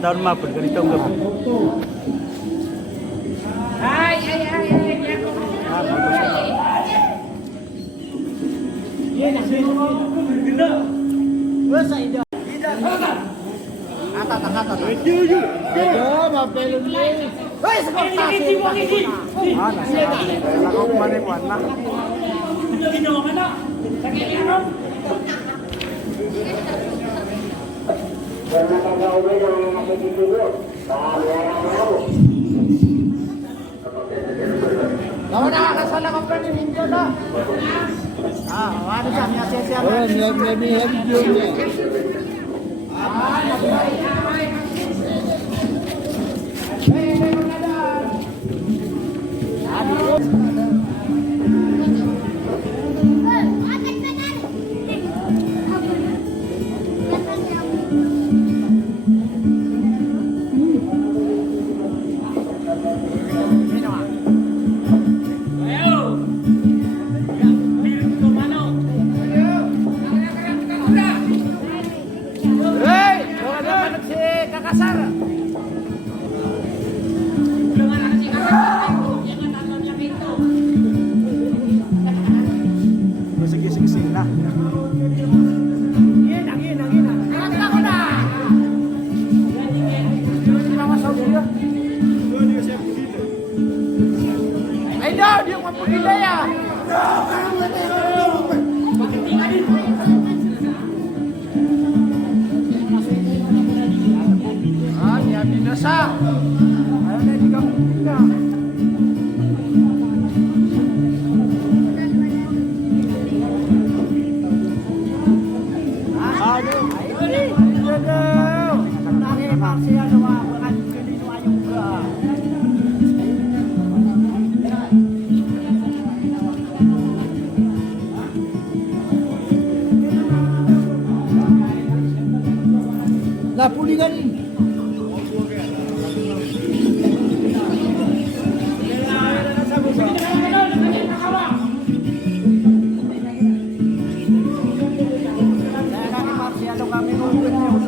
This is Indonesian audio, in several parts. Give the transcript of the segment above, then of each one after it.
Tahun mapun ganito ang gabi. Ay. Yan ang sino. Wala ida. Kata. Mapelon ni. Hoy, sakit mo kiti. Ako maniwan na. Ginawa ka na. Sakit ka. Karena kagawin yang makikitulog, bahayaran mo. Lawan nakakasala ka pa ni Minjo na. Ano siya? Siya. May video niya. Sige na. Ay, no, di ako mapagila yan. Niya binasa. Ayaw na, di ka mapagila. Lapuli ganin. Hãy subscribe cho kênh Ghiền Mì Gõ để không bỏ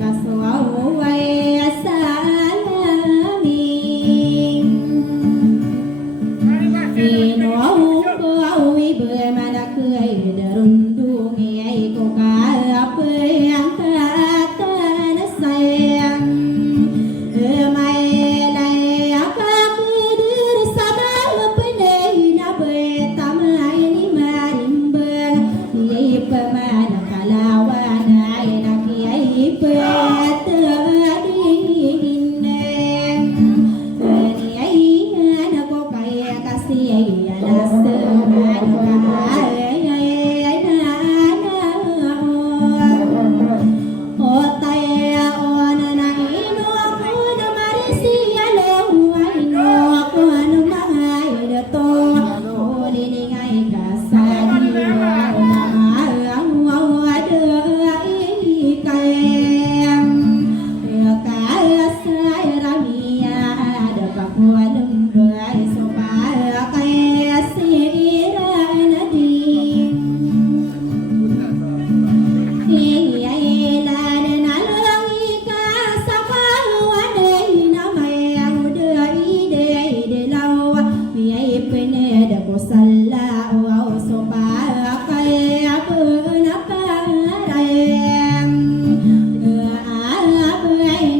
lỡ Hãy subscribe cho kênh Ghiền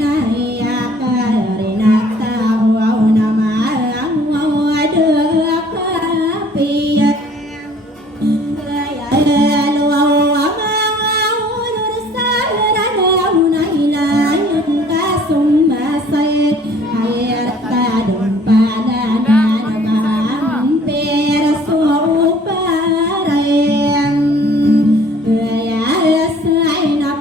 Mì Gõ để không bỏ lỡ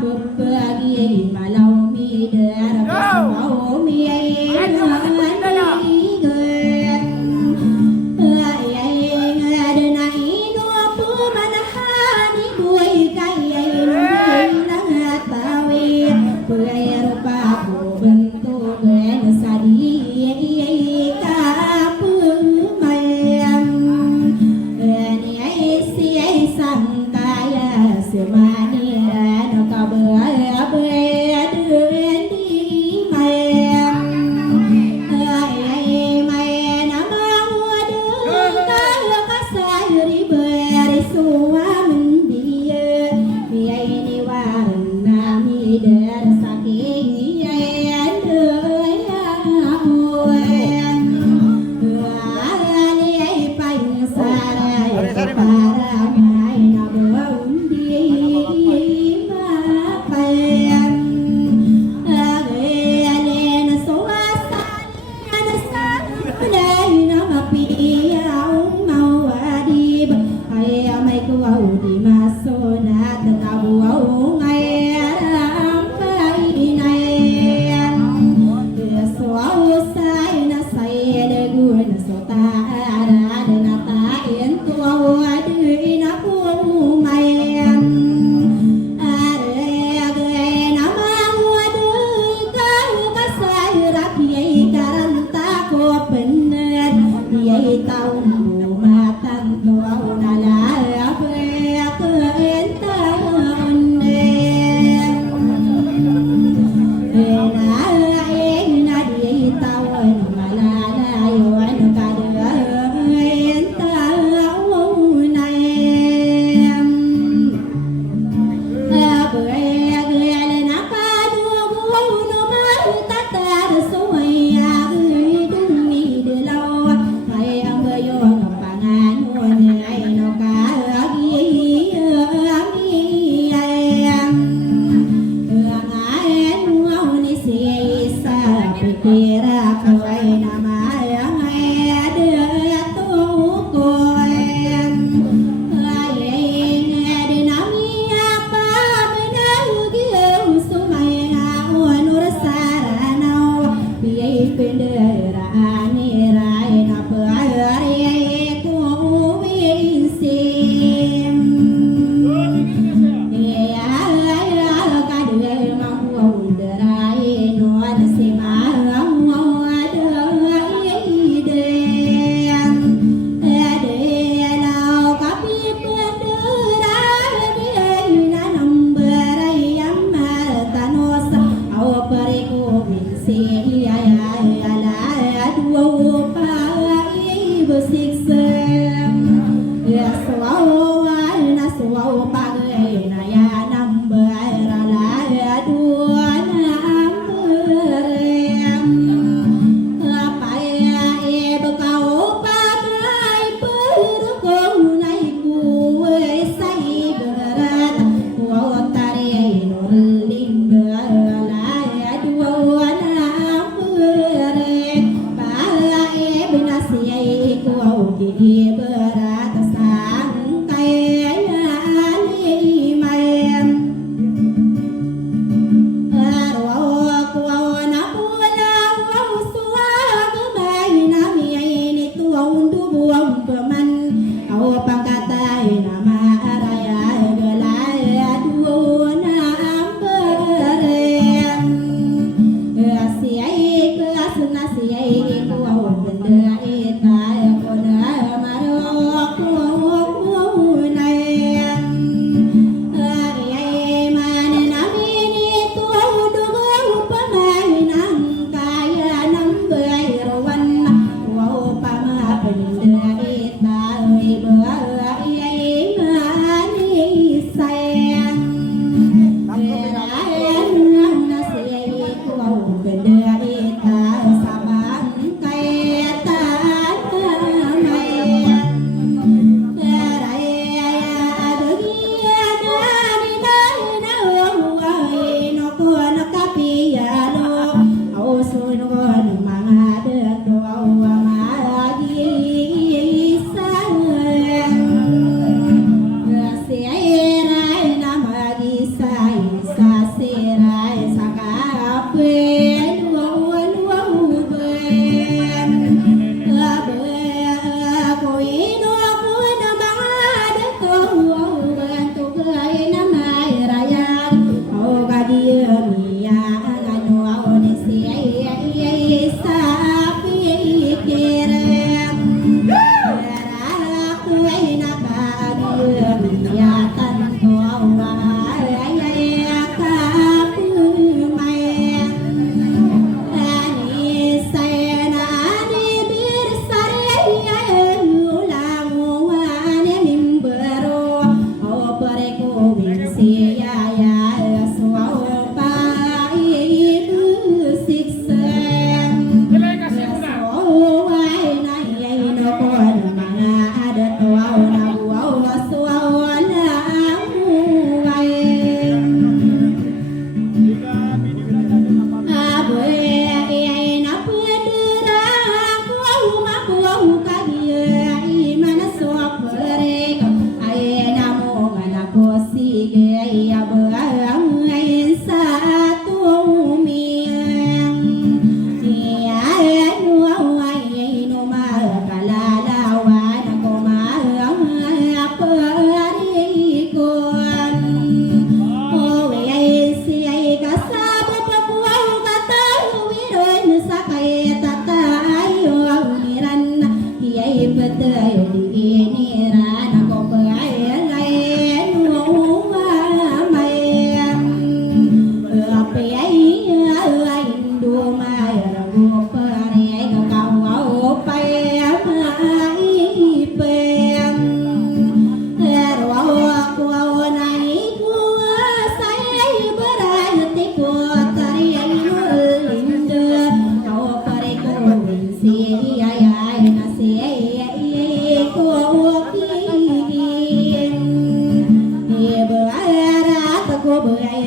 Hãy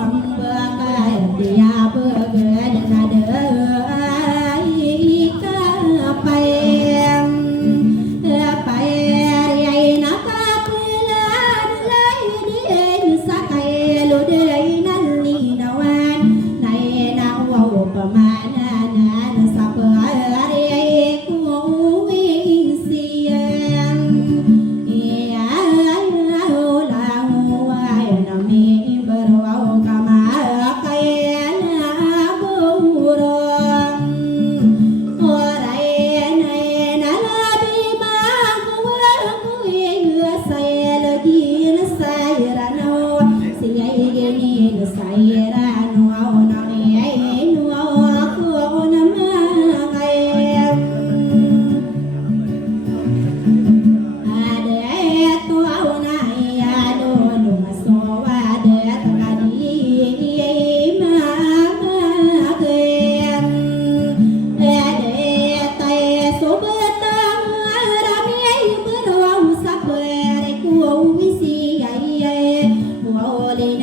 subscribe cho kênh Ghiền Mì Gõ để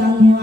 không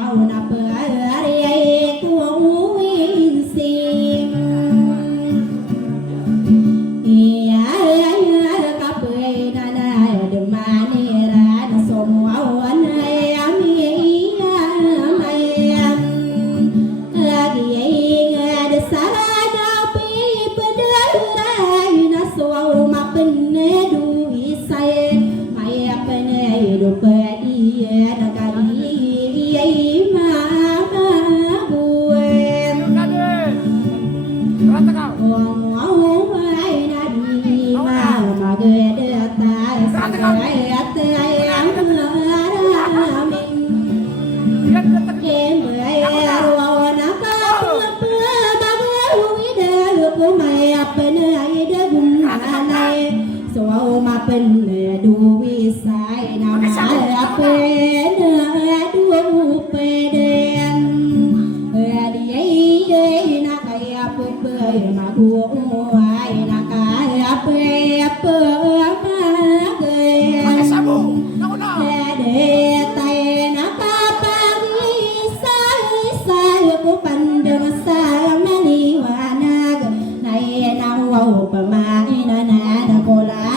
bỏ lỡ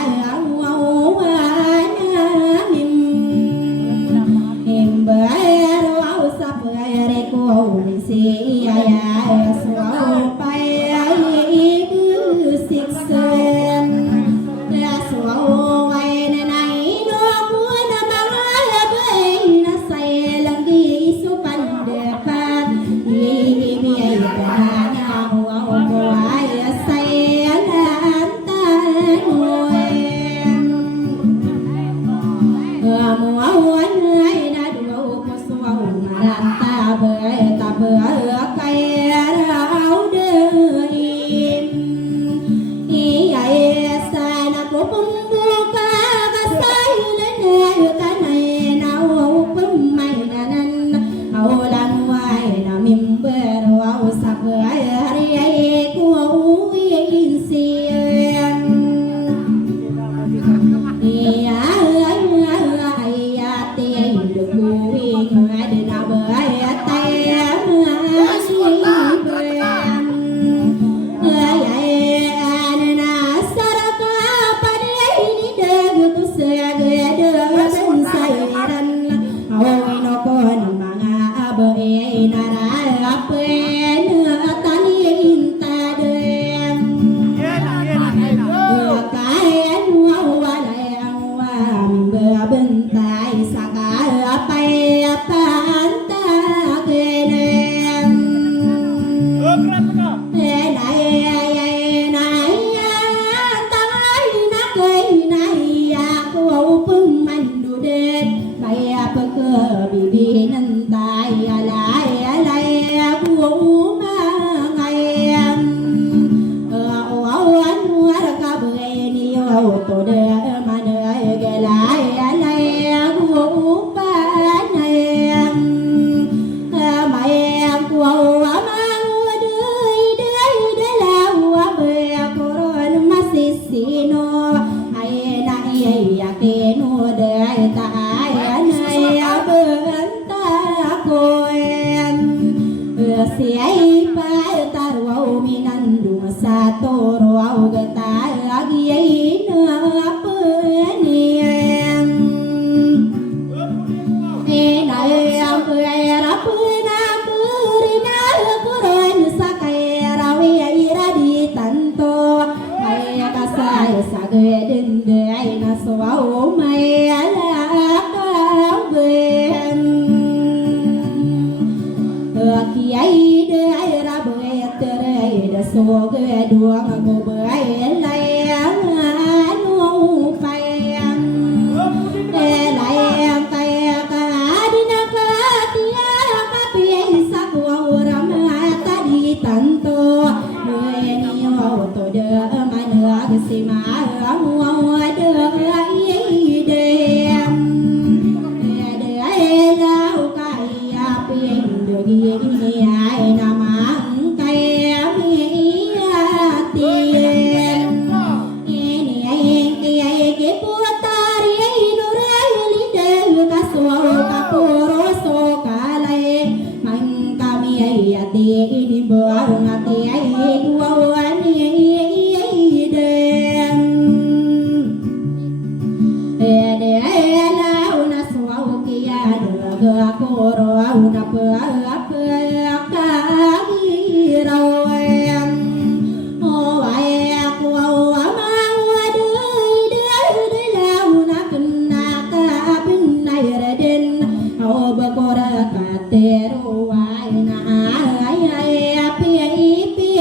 Teru ai na ai ai api ai pi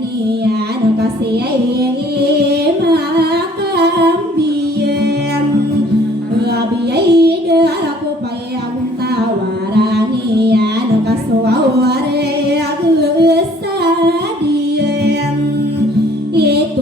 nian kasih makam biang biai de aku payah tawaranian kasuare kesadian itu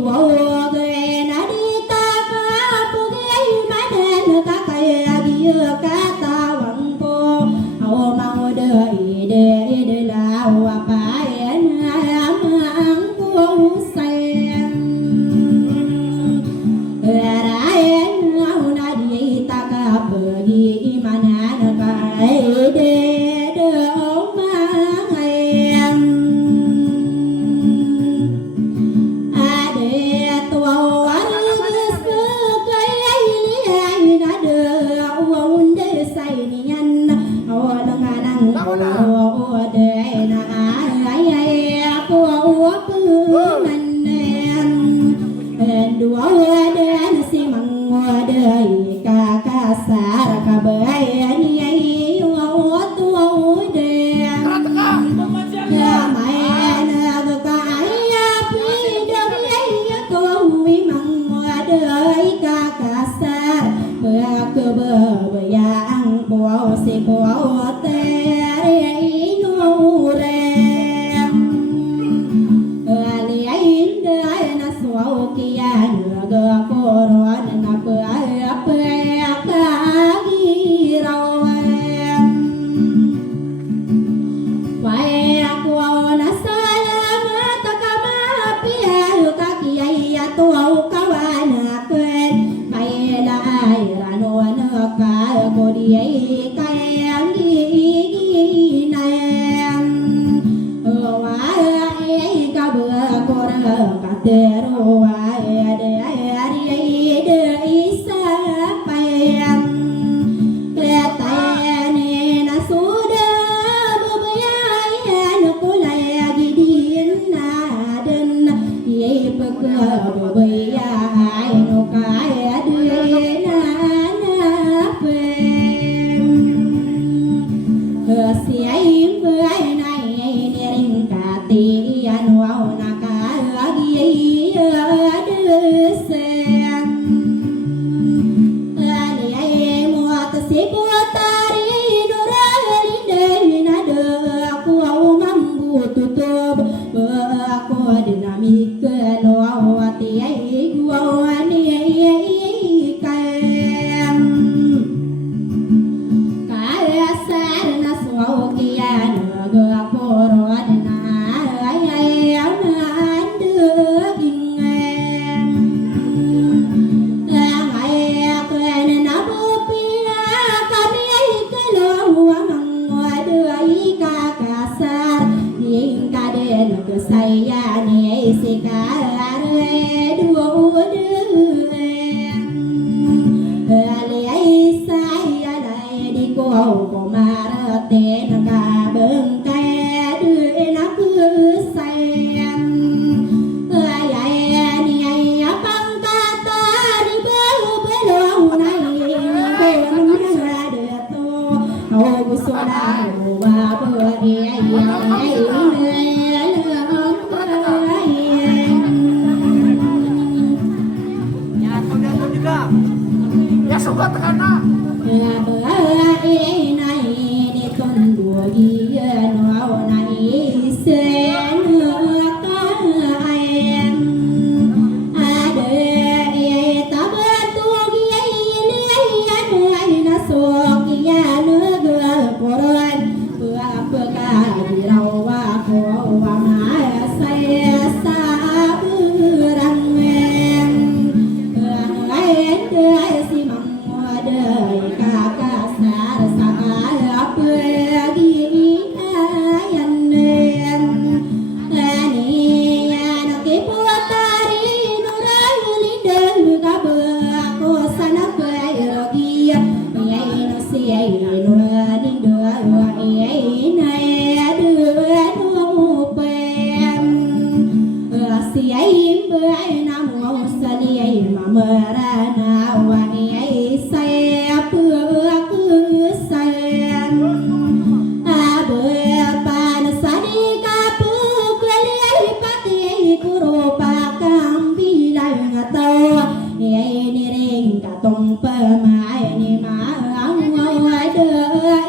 kurupakang bilang atau ini ring katong pemai ni maang ada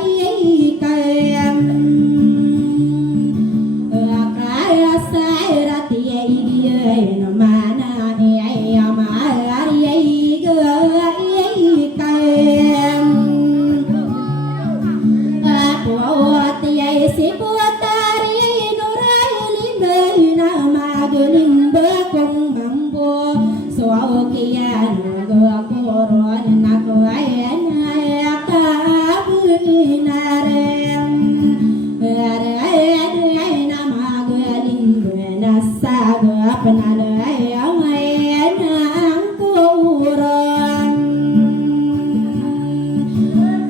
ikan kaya saya tiya iya mana iya mari ikan aku tiya si putari nurai limbai nama geling bekong mampu soal kian gua koron nak wayan kabinarem ada nama geling benasa gua penalai awayan angkuran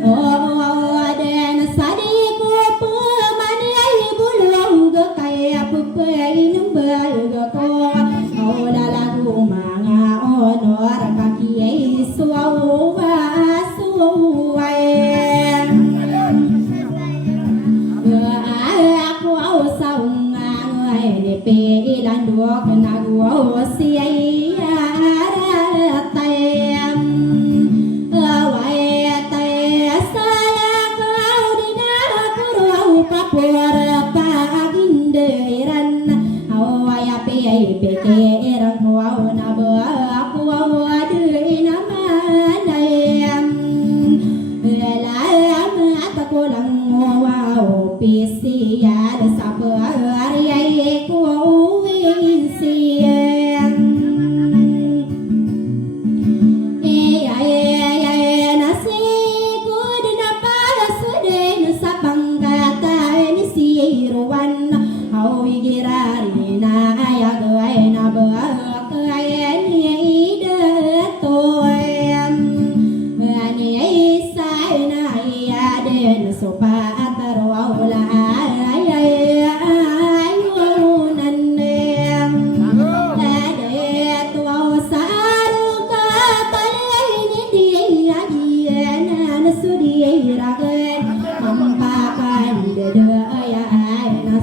oh dan sadiku pemani bulau ga kaya pupai nembal ga ko oh dalagu manga honor kaki suau basuai aku au saung ngai ne pe dan dua kena gua sia tayam awai tay sayang kau dina kurau papur paginderan awai pe pe erang kau na aku adui nama nayam lam ataku lang wow pisia sabar yai ku insien nasi good na para suden sa pangkata ni siruan au igirari na ayagay na baak ni detoem ani sai na yaden sopa atarwala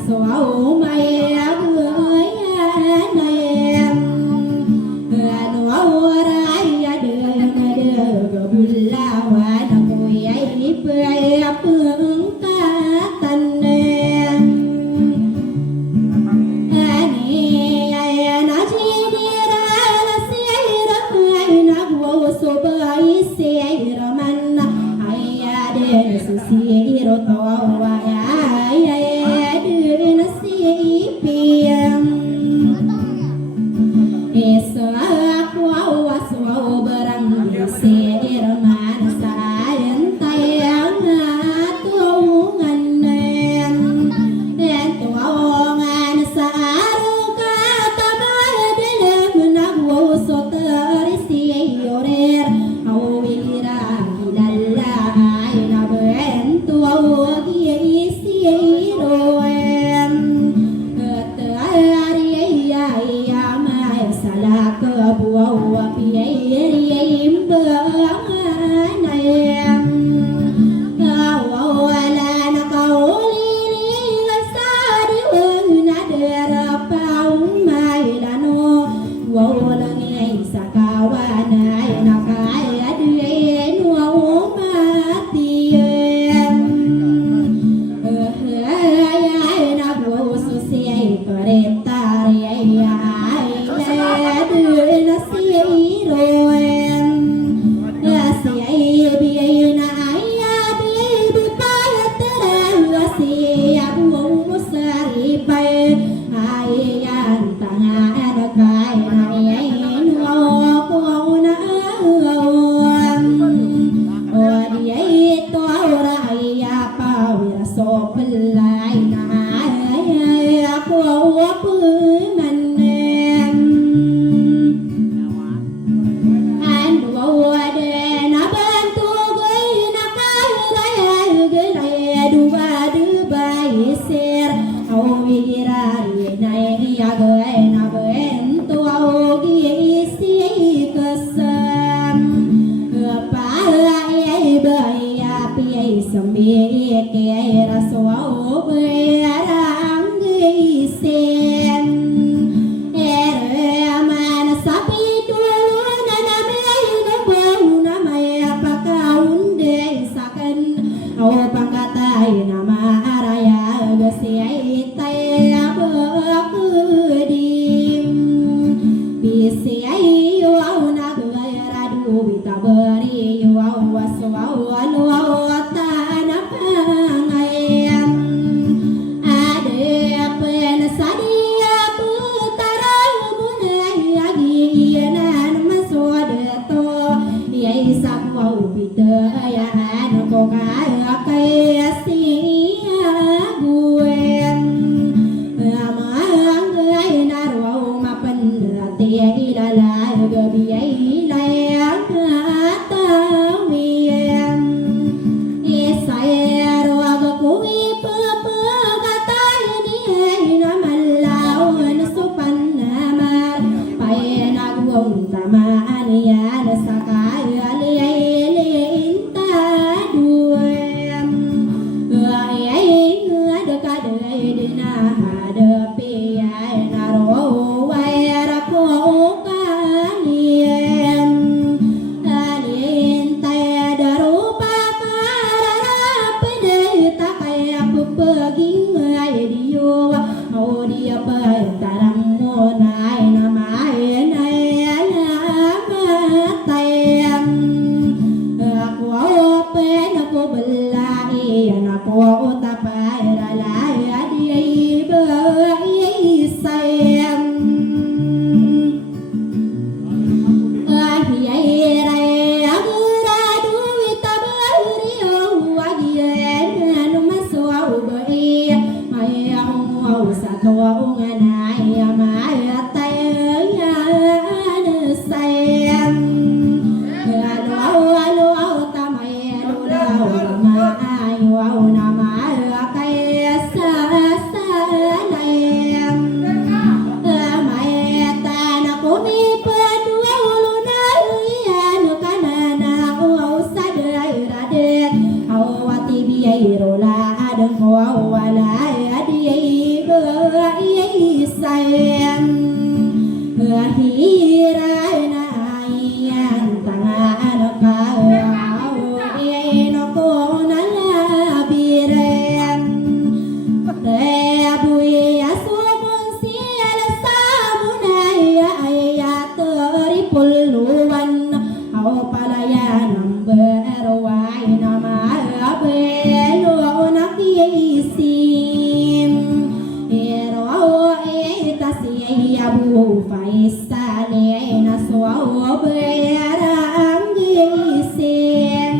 Wow, my tamaan yan sakaya liin ta duem ay ada kadai dina hadapi ay naro ay rako kaniem alien tay darupa kararap dei takaya pupaging ay diyo au dia pantarang monai namai nai alamatayam aku open aku belai aku utapai ralaya dia ibai sayam ahiai raya aguradu itabariyo wagian lumaswa ubai maya mau satwa unganai maya tayya sayam alo tamai alo mai wa nama kaya salayam mai tanako mi padua uluna yan kanana au sadai raden au wati biai rola adeng ko wala adiai bai sayam ahirai na yan tangan ka no ko na labirem Reabui asumun sial samunai ayat ripuluan au palayan berwai nama belu nakisim ero etasi abu faisale naswa beram gisim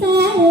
Say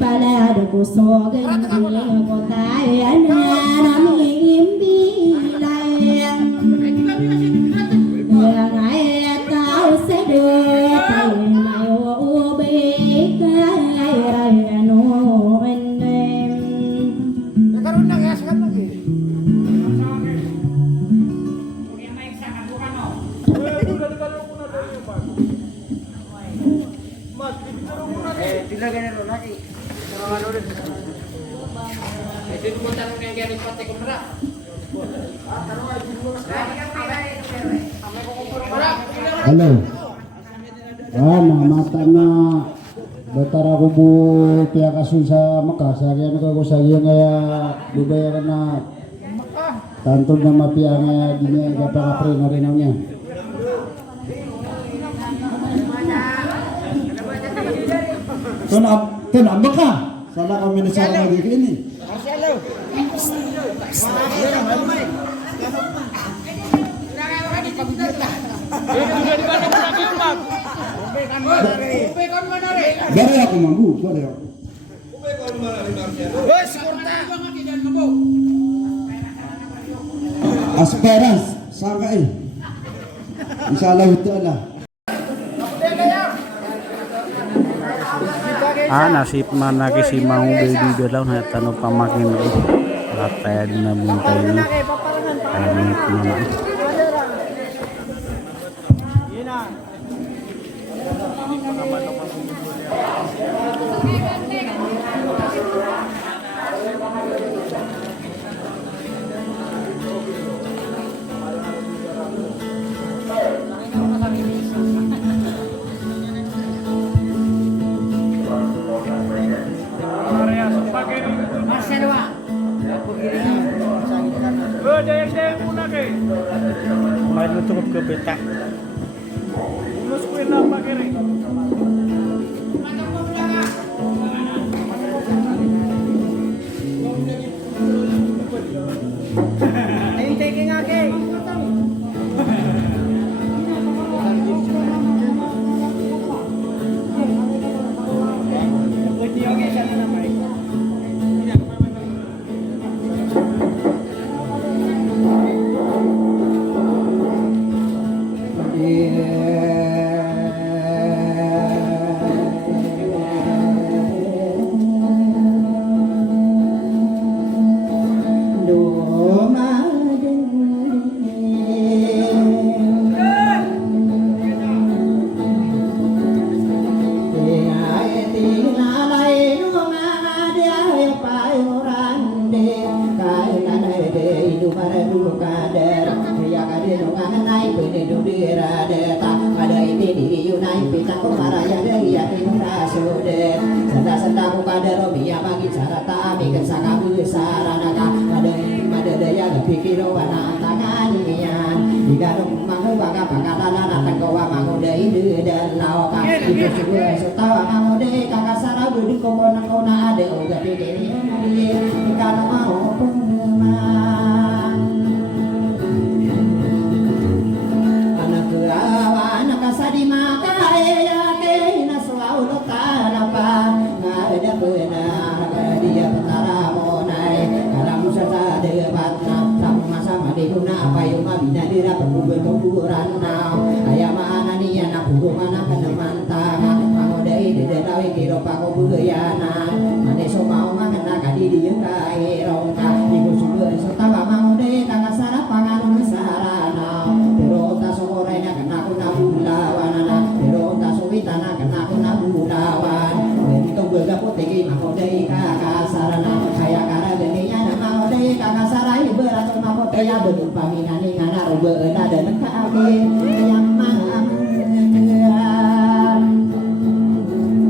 palado kusogan ko tayo na namin bilang ngay tao sẽ đưa tay mày ô bê cái ano anh em Nagkaroon ng askan lagi. Dilagay na ron lagi. Sa mga lord. Ito mo tanong ng galing pati ko mara. Halo. Mga mata na Betara kubu pihak kasul sa Mekah saya ko sa iya ngaya bubaya na tantod na mapia ngaya dini gapa kapre na rinawnya. Ton Mekah. Salah kami ni salah lagi ini. Dari aku mampu, dari aku. Asperas, sangka Insyaallah itu Allah. Nasib mana si mau baby dalam hatan pamakin rata na buntay ni kami kumana. Main cukup ke peta. Ulus kuih nama kiri. Ayo taking ake.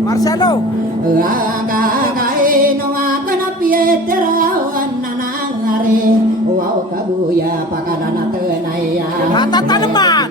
Marcelo. Mata tanaman.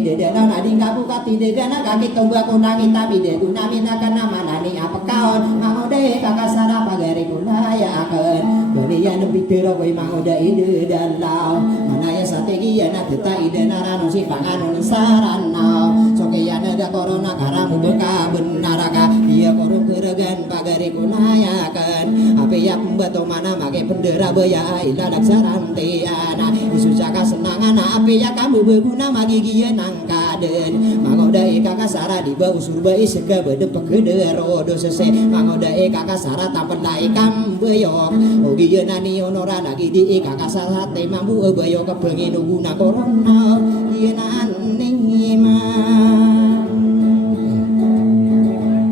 ide dana nading kabuka tide dana kaki tombak kunangi tapi de gunami nakana manani apa kaon mangode kakasara pagari kunaya akan benian pikir kowe mangode ide dalau manaya strategi ana teta ide narano si panganon sarana sokeyana da corona karamu beka benaraka dia korup keregan pagari kunaya akan apa ya pembato mana make bendera baya ila daksarantiana isusaka senangan apa ya kamu berguna magi gieu nangkadeun mangodae kakasara di bau surba isega bedep kedero do sese mangodae kakasara tampet dae kam beyok ogi gieu nani onora nagi di kakasara te mambu beyok kebengi nuguna corona ieu nani mah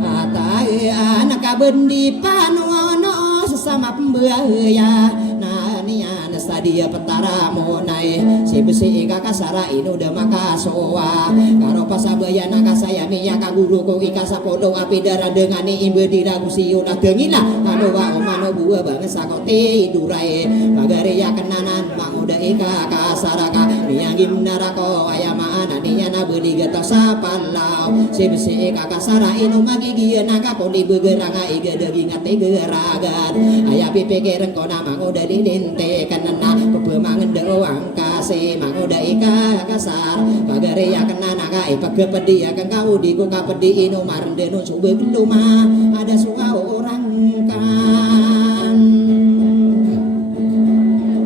atae anak bendi panono sesama pembaya nania sadia petara monai si besi kakasara inu udah makasoa karo pasabayana kasayami ya kaguru ko ikasapodo api darah dengan imbe diragu siuna dengina kano wa omano buah banget sakoti durai pagare ya kenanan manguda ika kasaraka niangim narako ayama anania na beli getah sapalau si besi kakasara inu magigi naga koni begeranga iga daging ate geragan aya pipike rengkona manguda dilinte kanana pepemangan doang kasih manguda ika kasar pagare ya kenana ka pagepedi ya kan kau di kuka pedi inu marendeno sube genduma ada suka orang kan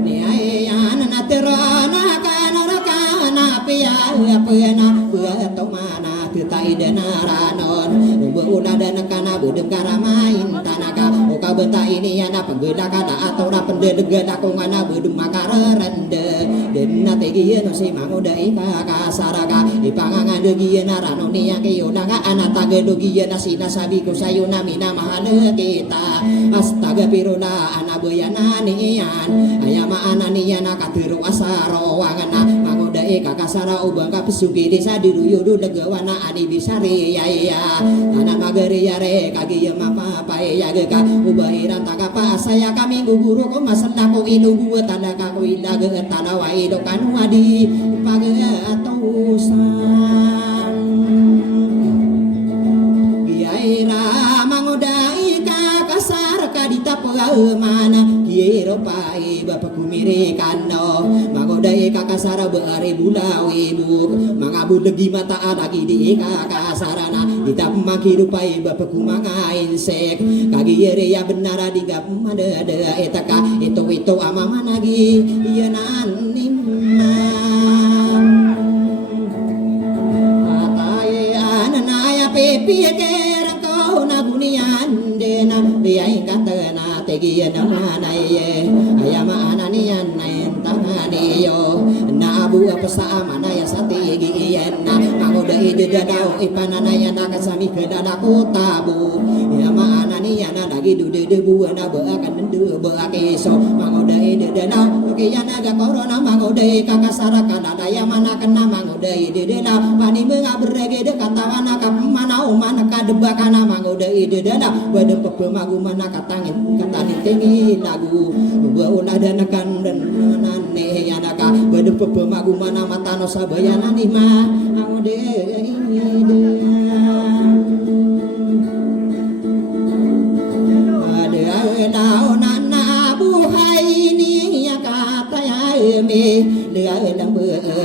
ni ayana naterana kana kana pia pena beto mana tita idana ranon beuna dan kana bedem karamain tanaka oka benta ini ana penggeda kada atau na pendedeg aku ngana bedem makarerende denna tegi no si mangoda ika kasaraka ipangangan degi na ranoni yang kiyona nga anata gedogi na sinasabi ko sayo na minamahal kita astaga piruna ana bayana nian ayama ananian nakatiro asaro wangana mangoda ika kasara ubang kapesugi desa diruyudu degawana ani bisari ya ya anak magari yare kagi mapa pae ya geka ubairan takapa saya kami guguru ko masenda ko inugu tanaka ko ilaga tanawai do kanu adi paga atusan giaira mangodai ka kasar kadita mana giero pai bapak kumire kano mangodai ka kasar beare bulawi bu mangabu degi mata anagi di ka kasarana kita manghirupai bapak kumangain sek kagi yere ya benar digap madada etaka itu ama managi iya nani atai anaya pepi kera kau nagunian dena biai katana tegi nama naye ayama ananian naen tangani na abu apa sama naya sategi iyana mangoda ide dadau ipanana ya nakasami kedadaku tabu ya ma ananian lagi dude debu na baakan dendu baakeso mangoda ide dadau oke ya naga corona mangoda kakasara kanada ya mana kena mangoda ide dadau pani mengabrege de katawana kapmana umana kadebakana mangoda ide dadau bade pepemagu mana katangin katani tengi lagu bauna dan kan dan nane ya naka bade pepemagu mana matano sabayana ni ma mangoda ide nana buhai ni ya kata ya me dia dang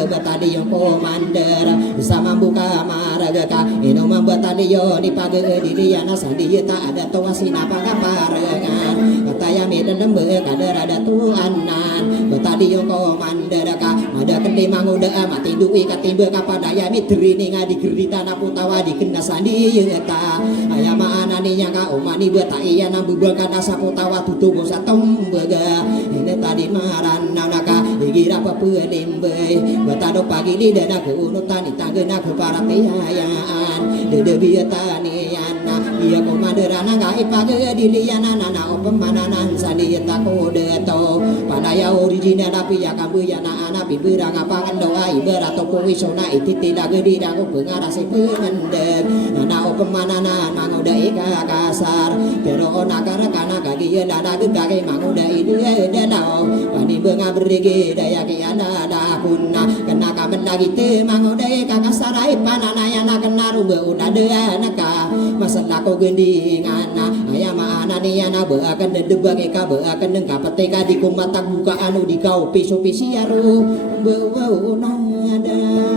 batadi yang komander sama buka maragaka ino membatadi yo di pagi di dia nasandi tak ada tawasina pagaparengan kata ya me dalam kadar ada tuanan batadi yang komander ka ada kendi manguda mati duwi katimbe kapada ya mitri ni ngadi gerita na putawa di kena sandi ta ayama anani nya ka omani bata iya na bubaka na saputawa tutubo sa tombega ini tadi maran nanaka igira papulimbe batado pagi di dana ke unutan itagena ke paratiayaan de biatanian dia komanderana ga ipage di liana nana opemananan sandi takode to padaya original tapi ya kambu ya na ana bibira ngapangan doa ibarato kuwisona ititi lagi di dagu pengarasi pengendek nana opemananan mangoda ika kasar pero onakara kana kagi ya nana gage mangoda ide dao pani benga berige daya kiana da kunna kena menagite mangode kakasarai pananaya nakenaru udah naka masalah ko gendingan aya maana niana beakan debang eka beakan neng kapateka di kumata buka anu di kau pisu pisiaru bau nadan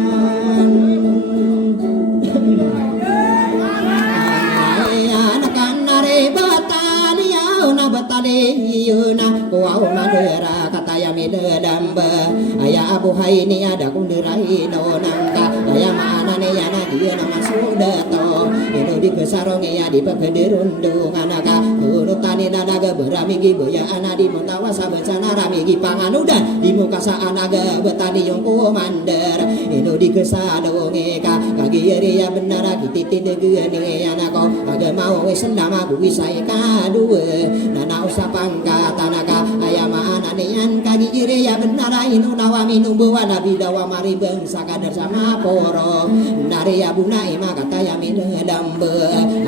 bataliuna kuau madera kataya midedamba aya abu haini ada kunderai no nangka aya mana ne yana dia nama sudato itu di kesaronge ya di pegederundung anaka urutani nadaga beramigi boya ana di montawasa bencana ramigi panganudan di muka sa anaga betani yang komander itu di kesadonge ka kagi ya benar kititi degene anako aga mau wis ndama kuwi sae kadue nana usapang katanaka ayama ananian kagi ire ya benar inu nawa minum bawa nabi dawa mari bangsa kadar sama poro nari ya buna ima kata ya minum dambe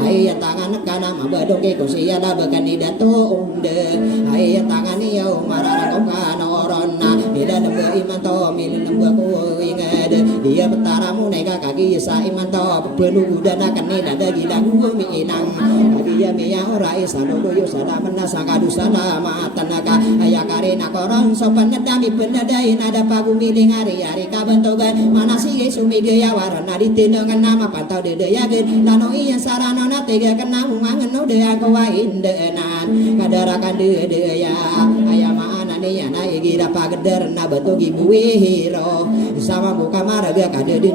ayat tangan kana mabadoke kosia da bekani dato onde ayat tangan ya marara kokana orona ida dambe iman to milin dambe ko ingade dia betaramu neka kagi sa iman to penuh dana kani dada gilang bumi inang kagi ya miya ora isano yo sada menasa kadusana matanaka ayakarena korong sopan nedami penedai nada pagu miling hari-hari kabentogan mana sige sumige ya warna ditinengan nama pantau dedeyagen lano iya sarana na tega kena mangen no de aku wain denan kadarakan dedeya ayama anane yana igira pageder na batogi buwihiro sama buka maraga kade di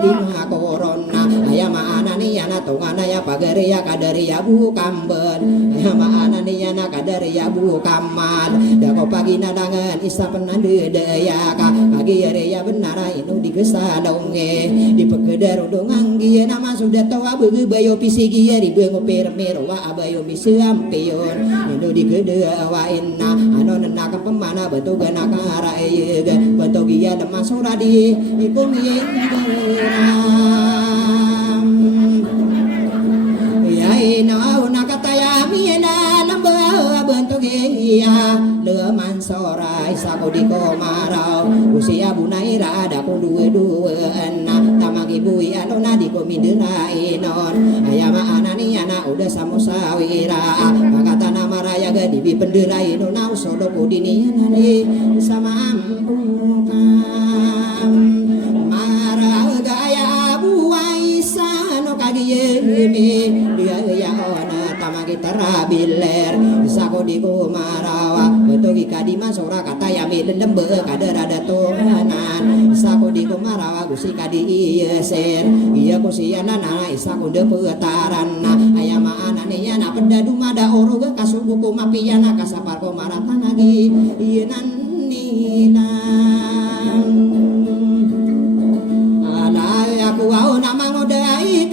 korona ayama anane yana tongana ya pagere ya kadari ya bukamben ayama anane yana kadari ya bu kamal dako pagi nadangan isa penande daya kagi ya benar inu di kesadonge di pegeder udongang gie nama sudah tawa bege bayo pisigi ya di bengo permero wa abayo misampion inu di kedua wa inna anon nak pemana beto gana kara ege beto gie dema suradi ipung yen ya ina nakataya miena iya lửa man sorai sako di komarau usia bunaira ada ko dua enna tamagi bui alona di ko mindera inon ayama anani ana udah samosawira kata nama raya gadi bi pendera inon nau sodo ko dini nani sama ampukam mara gaya buaisa no kagiye dia ya ona tamagi tarabiler sako di kumarawa betul kadi masora kata ya milen lembe kader ada tuhanan sako di kumarawa gusi kadi iya ser iya kusia nana sako de petaran ayama anane ya na pendadu mada oroga kasuku kumapiyana kasapar komaratan lagi iya nanina ala aku au nama ngodai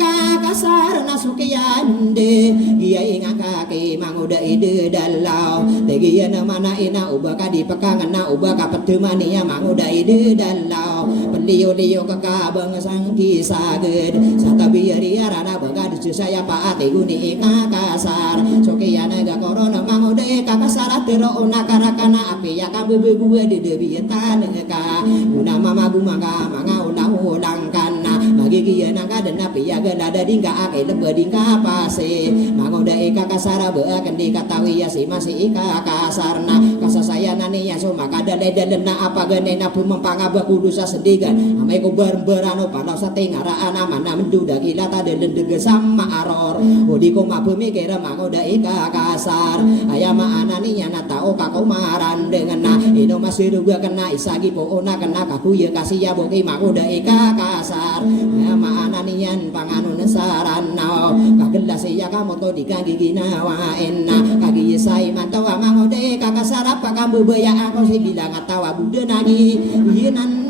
kasar nasukiyande iya inga kaki manguda ide dalau tegiya mana ina ubaka di pekangan na ubaka petemani ya manguda ide dalau pelio-lio kakabang sang kisaged satabi ya rana baga di saya paate guni ika kasar sokiyana ga korona manguda kakasar tero onakarakana api ya kabebe gue di debitan ka guna mama gumanga manga ulang-ulangkan bagi kia nangka dan api ya gada dingka ake lebe dingka pase mangoda ika kasara beakan dikatawi ya si masih ika kasarna kasasaya nani ya so maka ada leden na apa genena pun mempangaba kudusa sedigan amai ko berano panau sate ngaraan mana menduda gila tade lendege sama aror odi ko mapu mikir mangoda ika kasar ayama anani ya natao kakomaran dengan na ino masih juga kena isagi po ona kena kaku ya kasih ya boki mangoda ika kasar ayama ananian panganu nesarana kagelas ya kamu to dikagi ginawa enna kagi sai mantawa mangode kakasara pakambu beya aku si bilang atawa bude nagi yenan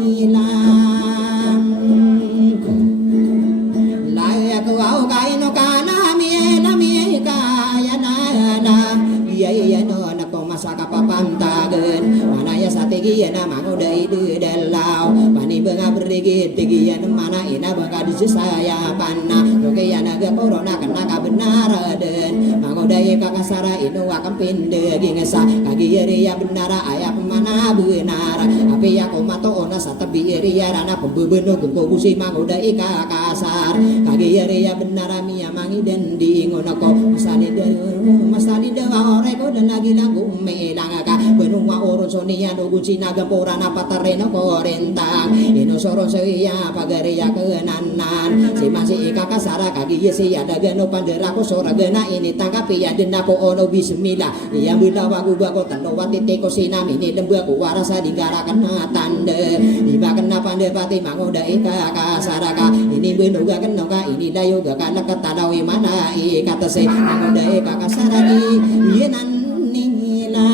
nilang layak au kaino kana mie kaya nada iya no nako masaka papantagen mana ya sategi ya nama ngode ide dalau pani benga berigi tegi ya mana ina benga di saya panna oke ya naga corona kena kabenar den mangode kakasara inu akan pinde gingesa kagi ya benar aya pemana benar api aku mato ona satebi ria rana pembebeno gengko busi mangoda ika kasar kagi ria benar ami amangi dan di ngono ko masali dewa ore ko dan lagi lagu melang ka benua oro sonia no gucina gampora napa tereno ko rentang ino soro seya pagaria kenanan si masih ika kasar kagi si ada geno pandera ko sora gena ini tangkapi ya denda ko ono bismillah yang bilawa gua ko tando wati teko sinami ni lembu ko warasa digarakan tande iba kena pande pati mangoda ika kasaraka ini benuga kenoga ini dayoga kana katadawi mana kata se mangoda ika kasaraki yenan nila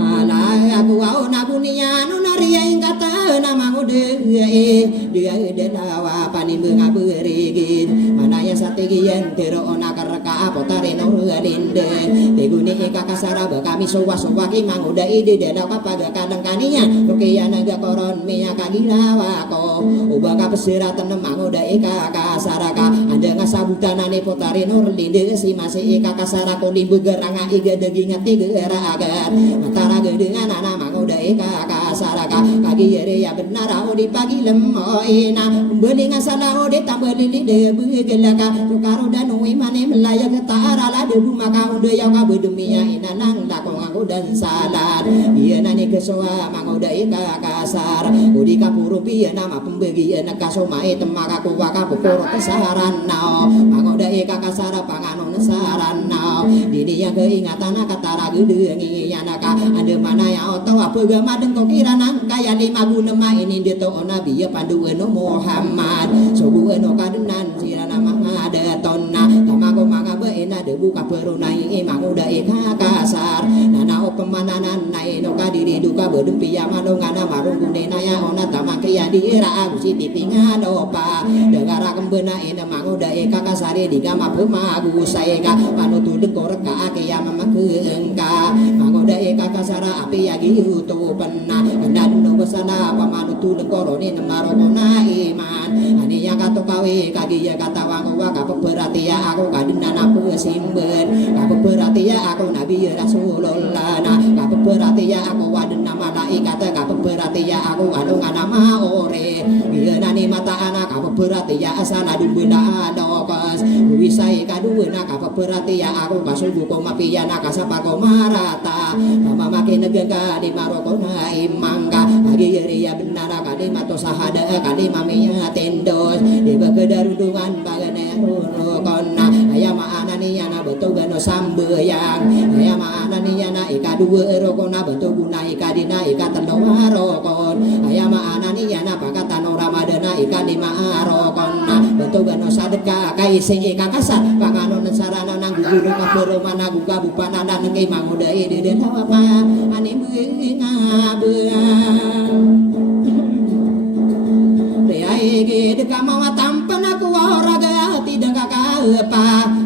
ala aku au nabunia nunaria ingkata nama ngode dia dedawa pani benga berigin mana ya sategian tero ona karaka potare no linde teguni ika kasara kami sowa ki mangoda ide dedawa paga kadang kaninya rokia naga koron miya kagilawa ko ubaka pesira tenem mangoda ika kasaraka anda ngasabutanane potare no linde si masih ika kasara ko limbu geranga iga deginga tigera agar antara gedengan ana mangoda ika kasaraka kagi yere ya benar di pagi lemoina belinga salah de tambah lili de begelaka sukaro dan imane melaya ketara la de maka udah yang kabedemia inanang lakong aku dan salar iya nani kesoa mangoda ika kasar udi kapuru piye nama pembagian kasomai temaka kuwaka pokoro kesaran nao mangoda ika kasar panganon saran nao dini yang keingatan katara gedengi yanaka ande mana ya oto apa gamadeng kokiranan kaya lima gunema ini dia to nabi ya pandueno Muhammad sobueno kadenan sirana mangada tonna tamago mangabe ena de buka perunai mangoda ika kasar nana opemananan nai no kadiri duka bedempi ya manongana marung gunena ya ona tamake ya dira aku siti pinga dopa degara kembena ena mangoda ika kasare digama pemagu saeka manutu dengkorek ka ake ya mamaku engka mangoda ika kasara api ya gitu pena dan no besana pamanutu dengkorone nemarokona iman ani yang kata kawe kagi ya kata wangu waka berarti ya aku kadenan aku simben apa berarti ya aku nabi rasulullah nah apa berarti ya aku wadena malaikat apa berarti ya aku kandungan nama ore biar nani mata anak apa berarti ya asana dumbena dokas wisai kaduna apa berarti ya aku kasubu ko mapiana kasapa ko marata mama makin negega di marokona imangka lagi ya benar kali mato sahada kali mamiya tendos di bekedarudungan bagane rokona aya maana ni yana beto gano sambeyang aya maana ni yana ika dua rokona beto guna ika dina ika telo rokon aya maana ni yana pakatan ramadana ika lima rokona beto gano sadeka kai sing ika kasar panganon sarana nang guru kabero mana guga bupana dan ngi mangoda ide den apa ani benga Ege dekamawa tampan aku oraga tidak kakak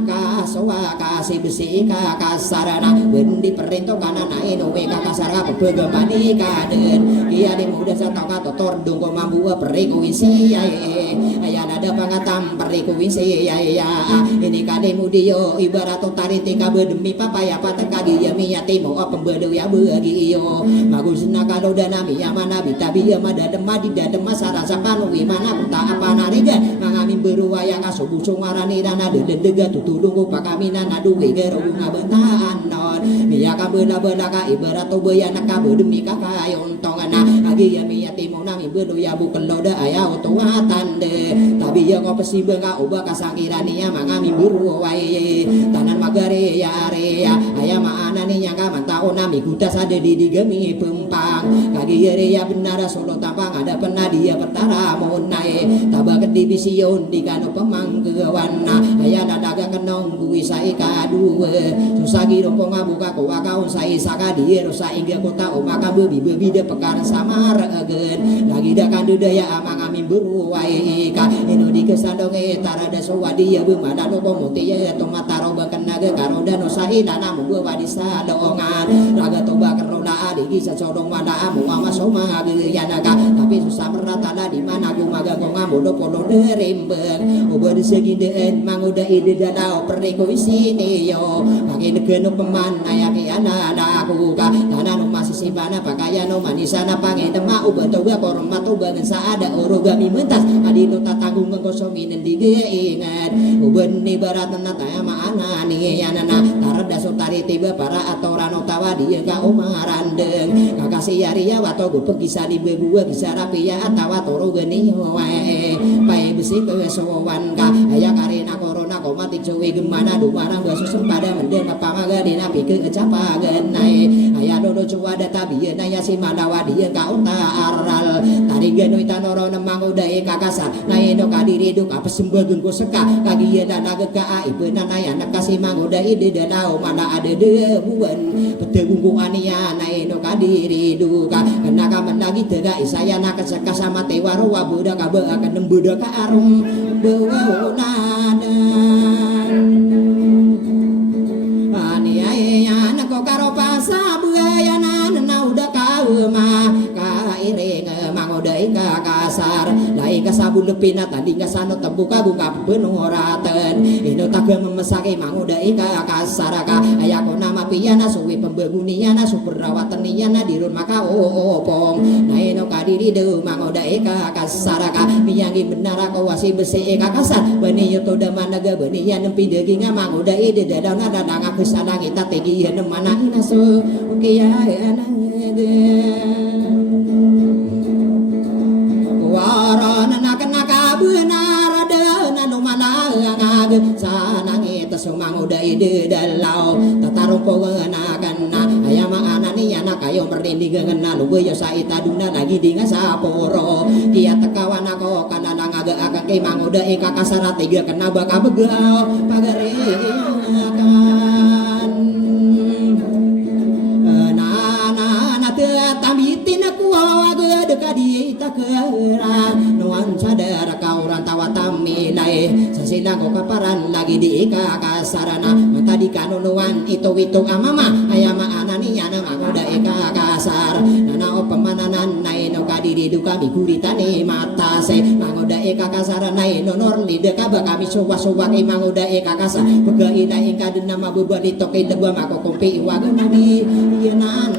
kasawa kasih besi kakasarana bendi perintah kanan ino we kakasara pegamani kaden iya di muda satau kato tordung mambu periku isi ayah ada pangatam periku isi ini kade mudio ibarat tari tika bedemi papaya patekagi ya miyatimo pembedu ya bagi iyo magus nakado dana miya mana bitabi ya mada demadi dadem masara sapanu mana tak apa nariga ngami beruaya kasubu sungarani dana dedega tutudung ko pakamina naduwe gero ngabentaan non miya kabela ka ibarat tobayana kabedemi kakayontongan agi ya miya timo nami bedo ya bukeloda aya otuatan de tapi ya ko pesibe ka oba kasangirani ya mangami beruaya tanan magare ya area aya maana ni nyanga mantao nami kudas ada di digemi pempang kagi ya benar solo tampang ada pernah dia pertara monai tabaket di bision di kano pemangkewan aya dadaga kenong bui sai kadue susah giro ko ngabuka ko wakaon sai saka die rosa inga kota omaka bebi de pekar samar agen lagi dakan daya amang amin beruai ka ino di kesandonge tarada sowadi ya bemana no komuti ya tomataro bakan naga karoda no sai dana mu wadi sadongan raga toba keroda ligi sacorong wanda amu ama soma geyanaka tapi susah merata di mana ku maga ngamu do polo derembeng uber segindeen manguda ide dadau perniko isine yo makin genuk peman ayake ana aku ka tanah masih sibana pakaian manisana pangedema uber toga kormat uber saada orogami mentas adi nota tanggung ngkosongin digeingat uben ni barat nata ama anani yanana tarada sutari tiba para atoran utawa dia ka umarandeng kakasih yaria wato gu pegisa di bebua bisa rapi ya atawa toro geni wae pai besi ke sowan ka aya karena corona komati cuwi gemana dumana gasu sempada mendem pamaga dina pikeun capa genai aya dodo cuwa data bieu naya si madawa dia ka unta aral tadi genoi tanoro nemang udai kakasa naeno kadiri duk apa sembageun ku seka kagieu dana geka ibeuna naya nakasi mangudai di danau mana ada debuan petengungku ania naeno kadiri duka kena ka menagi tega isaya nak seka sama tewaro wabuda ka beu akan nembuda ka arum beunadan aniaya nak karo pasa beuyana udah kauma ka iring mangodai ka kasar lai ka sabun lepina tadi ka sano tembuka buka benoraten ino tageu memesake mangodai ka kasar ka aya kona mapiyana suwi pembeguniana superrawateniana dirun maka opong na ino kadiri deu mangodai ka kasar ka miyangi benar ka wasi besi ka kasar beuni yuto damanaga beuni ya nempi deginga mangodai de dadana dadanga kesadang ita tegi mana inaso kiya warana nak benar dana no mana ngag sanange tesumang udah ide dalau tatarung pogana kana aya maanani anak ayo merinding ngena lu yo saita duna lagi dinga saporo dia tekawana ko kana ngaga akan ke mang udah eka kasara tiga kena baka begal pagare tambitin aku aga deka di takera nuan sadar kau rantawa tamilai sasilang ko kaparan lagi di ika kasarana mata di kanunuan itu amama ayama anani yana mangoda ika kasar nana opamananan naino kadiri duka miguritani mata se mangoda ika kasar naino nor lideka bakami sowa-sowa ke mangoda ika kasar pega ina ika denama bebali toke deba mako kompi waga nabi yenan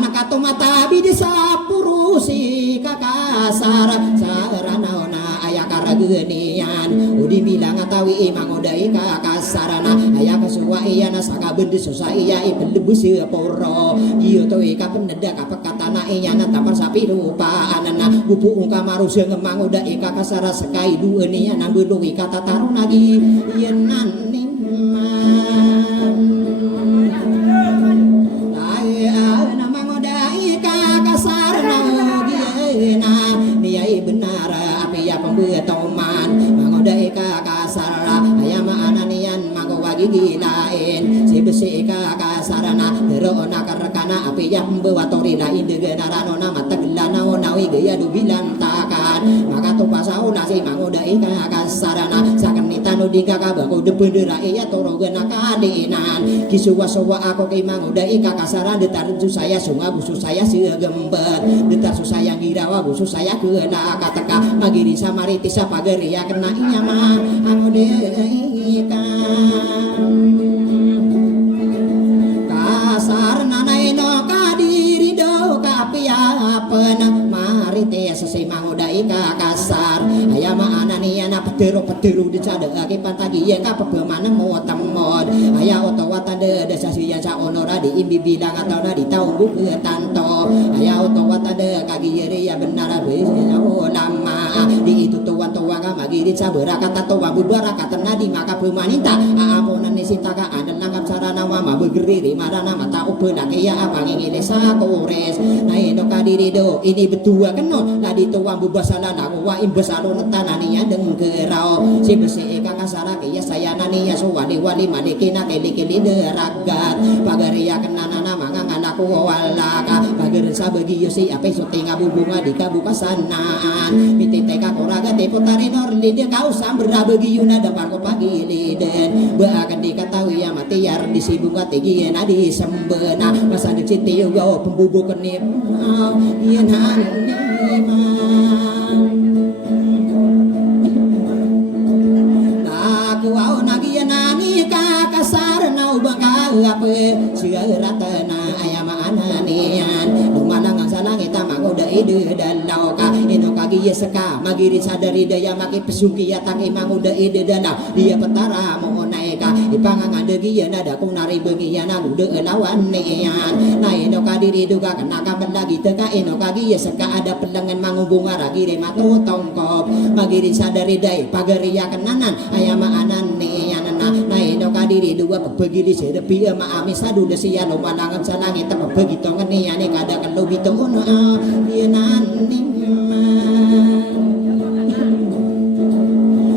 nakato mata bidi sapurusi kakasar sarana aya karagenian udi bilang atawi mangodai kakasarana aya kasua iya nasaka bendi susah iya ibelebu seporo iyo to ika peneda kapekatana iya na tapar sapi rupa anana bupu ungka marusia ngemangodai kakasara sekai dua nia nambelu ika tatarun lagi yenan benar api ya pembetoman mangodai ka kasar ayama ananian mangowagi gilain si besi ka kasarana derona karekana api ya pembawatori lain degenarano nama tegelana onawi gaya dubilan takan maka tu pasau nasi mangodai ka kasarana sakenita nudika kabaku debendera iya torogena kadinan kisuwa-suwa aku ke mangodai ka kasaran detarju saya sunga busu saya segembet detar susaya ngirawa busu saya kena kateka magiri samariti sa pagaria kena iya mah angodeka kasar nanay no kadiri do kapiapen marite sesay mangodai ka kasar aya maanani ana petero dicadake pantagi ye ka pebemana motemod aya otowa tande desa siya sa onora di imbi bilang atau na di taunggu ke tanto aya otowa tande kagiyere ya benar be lama di itu tuan-tuan ka magiri sabara kata tuwa budara kata nadi maka pemanita aaponan ni sitaka adan langkap sarana mama begeriri marana mata ubena ya apa ngingile sa kores na ino kadiri do ini betua keno ladi tuang bubasala na wa imbesaro netanani ya denggerao si besi ka kasara ya saya nani ya suwali wali maliki na keli deragat pagaria kenana manga nganaku walaka Pageren sabagi yosi ape suting abubunga di kabuka sanaan Miti teka koraga te potari norli dia kau sambera bagi yuna dapat ko pagi liden Beakan diketahui ya mati yar di sibunga tegi na di sembena Masa di citi yoga pembubu kenip Yenan Aku au nagi nani kakasar nau bangka ape siratana ayam ananian lumanang salang ita magoda ide dalau ka ino kagi seka magiri sadari daya maki pesungki ya tangi mangoda ide dalau dia petara mo naika ipangang adegi ya nada kung nari bengi ya nagude lawan nian na ino kadiri duga kena kamen lagi teka ino kagi seka ada pelengan mangubung aragire matu tongkop magiri sadari daya pagari ya kenanan ayam ananian na ino kadiri dua pepegili sedepi ma ami sadu desiya lo malangan sa langit ta begitu ngani ane kada kalau gitu ono yenan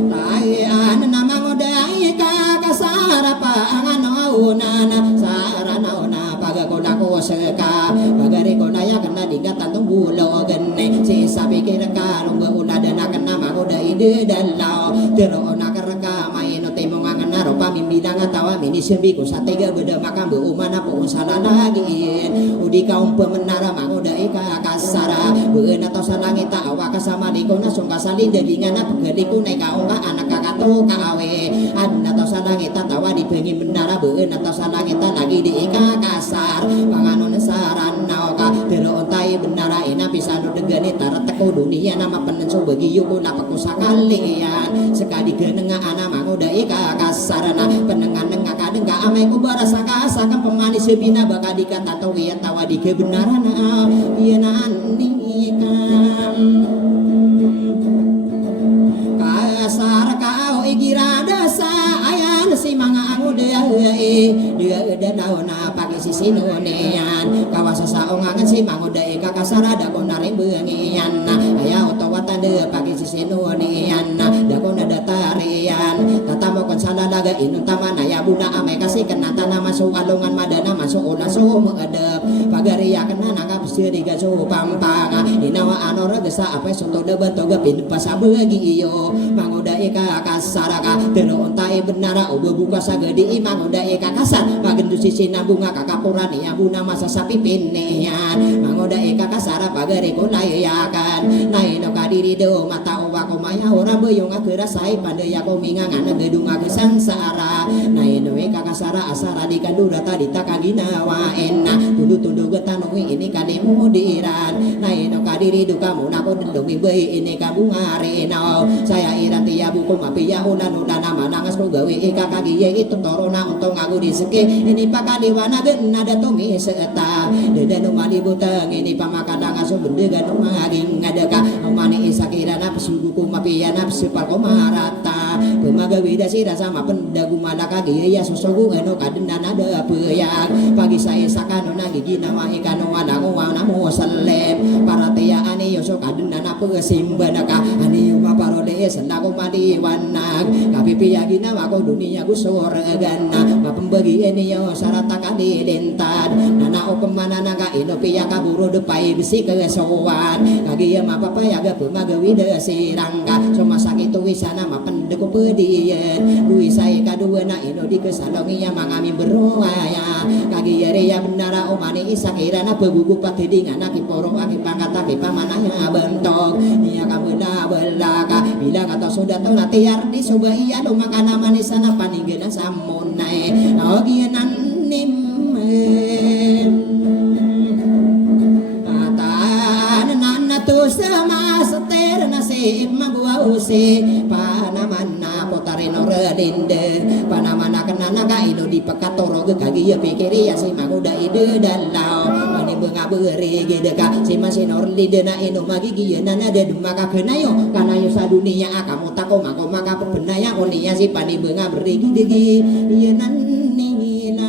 tai an nama ngodai ka kasara pa angano nana sarana ona paga kona ko seka pagare kona ya kana digatan tumbulo genne si sabi kira ka nunggu ulada na kana magodai de dalau tero ona karaka maino temo ngana ropa mimbilang atawa mini sembi ko sa tega beda makam be umana po salah lagi udi kaum pemenara mangoda ika kasara beun atau salangit tawa kasama di kona sungka salin degingan apa gediku naik kaunga anak kakato kawe an atau salangit tawa di pengi menara beun atau salangit lagi di ika kasar panganon saran nauka pero ontai benara ina bisa nu degani tarat teko dunia nama penenso bagi yuko napaku sakalian sekali genenga ana mangoda ika kasarana penengan-nenga kadeng ka amai ku barasa kasakan pemanis sebina bakal dikata tau ya tawa di kebenaran iya nanikam kasar kau igira dasa ayan si manga angu dia dauna pagi sisi nonean kawasa saongangan si mangoda ika kasar ada konari bengian aya otowatan de pagi sisi nonean dakona datarian tatamo kon sala laga inun tamana ya buna ame kasih kenata nama masuk alungan madana masuk ulah so mengadep pagari ya kena nangka besir diga so pampanga inawa anora gesa apa soto de batoga pin pasabegi iyo mangoda ika kasaraka tero ontai benara obo buka sagedi mangoda ika kasar magendu sisi nabunga kakapurani ya buna masa sapi pinean mangoda ika kasara pagari ko layakan naino kadiri do mata owa ko maya ora beyong agerasai pandaya ko mingangan gedung sangsara naino ika kasara asara di kadura tadi takaginawa enna tundu-tundu getanui ini kadimu diran naino kadiri duka munako dendungi bei ini kabungare no saya iranti ya buku mapi ya ulan nama nangas ko gawe ika kagiye itu torona untung aku diseke ini pakadiwana genada tongi seta dedanu malibuteng ini pamakan ngaso bendega no maging ngadaka mani isakira napsuku mapi ya napsu parkomarata pemagawi dasira sama pendagu malaka ya sosogu eno kadena nada peyang pagi saya sakano nagi ginawa ikano wadangu namo salem paratea ani yoso kadena napa simbanaka ani maparode sendaku madi wanak kapipi ya ginawa ko dunia ku sorgana mapembagi ini yo sarata kali dentan nana o kemana naga ino piya kaburu depai bisi kesowan kagi ya mapapa ya ga pemagawi dasirangka soma sakit wisana mapendeku pedian lui saya kadua na ino di kesalongi ya mangami beruaya kagi yare ya benara omani isakira na pegugu pati dengan aki porong aki pangkata ki pamana ya bentok ya kamu na belaka bila kata sudah telah tiar di soba iya lo makana manisana paningena samunai ogianan nim tu sama seter nasi magua usi panamana potarino redinde panamana kenana ka ido di pekatoro ge kagi ya pikiri ya si maguda ide dalau mani benga beri ge deka si masih norli dena ino magi gi nana de maka kenayo kana yo sadunia akamu tako maka pebenaya onia si pani benga beri ge degi ye nanina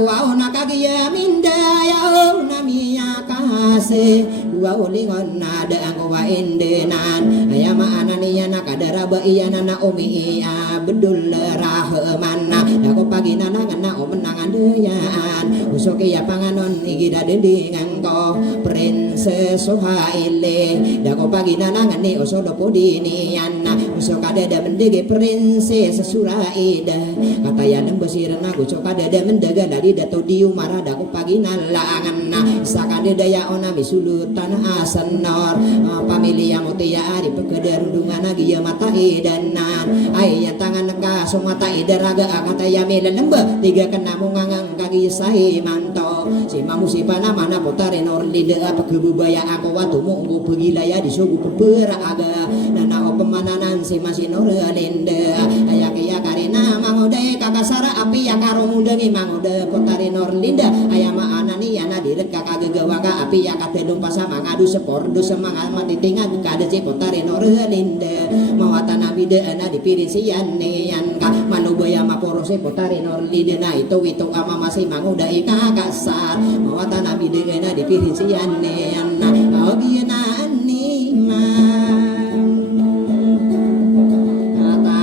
wau nakagia minda ya namia kase wa ulingon nada angwa indenan ayama anania nakada kadara ba iyana na umi bedul rahmana dako pagi nana ngana omenangan deyan usok ya panganon igida dendingan ko princess sohaile dako pagi nana ngani osodo podinian usok ada mendege princess suraida kata ya nembesirna usok ada mendega dari dato diu marah dako pagi nalangan sakade daya ona misulutan asenor pamilya mutia di pekedarudungan lagi ya mata idanan ayat tangan ka sumata idaraga kata ya milen lembe tiga kena mungangang kaki sahi manto si mamusi pana mana putare norlide apa kebubaya aku watu munggu pegilaya disugu peperaga nana opemananan si masih norlinde ayak ya karina mangode kakasara api ya karo mundengi mangode putare norlinde ayama anani yana direk kakak gegawaga api ya katedung pasa mangadu sepordu semangat mati tinggal kada si putare norlinde mawatan nabi de ana dipilih sian nean ka manubaya maporose putare norlinde na itu ama masih manguda ika kasar mawatan nabi de ana dipilih sian nean agiana anima kata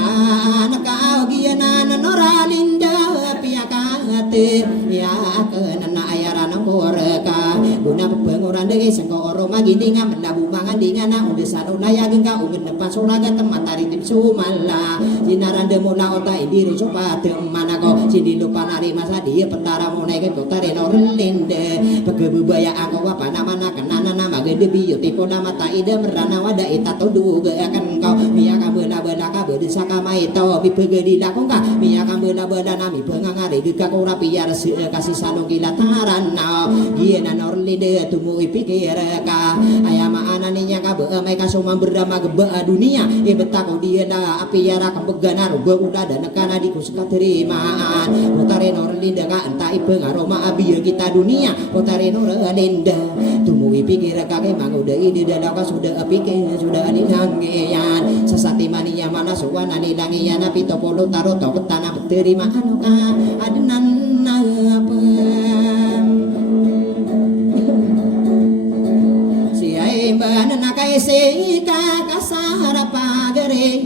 anak agiana noralinda piakate ya kenana ayaran koreka guna penguran dege sengko oro magindinga mendabu mangandinga na ude sanuna ya gengka ugen depan suraga teman tari tim sumala sinaran demula ota indiri sopa temana ko sindi lupa nari masa dia petara moneke potare norlinde pegebubaya aku apa nama kenana nama gede biyo tipo nama ta ide merana wada ita todu ge akan kau mia kabela bela kabede sakamai to pipegedi lakonga mia kabela bela nami pengangare deka ko rapiar kasih salong kilataran na giena norlinde tumu ipikir ka ayama ananinya ka beamai ka soma berdama geba dunia e betako dia da api yara ka begana ruba udah dan kana di kusuka terimaan putare norlinde ka entah ipe aroma abi kita dunia putare norlinde tumu ipikir ka ke manguda ide dalaka sudah apike sudah dihangean sesati mania mana suwana nilangian api topolo taro to ketana terimaan ka adenan apa banana kaisi kakasara pagare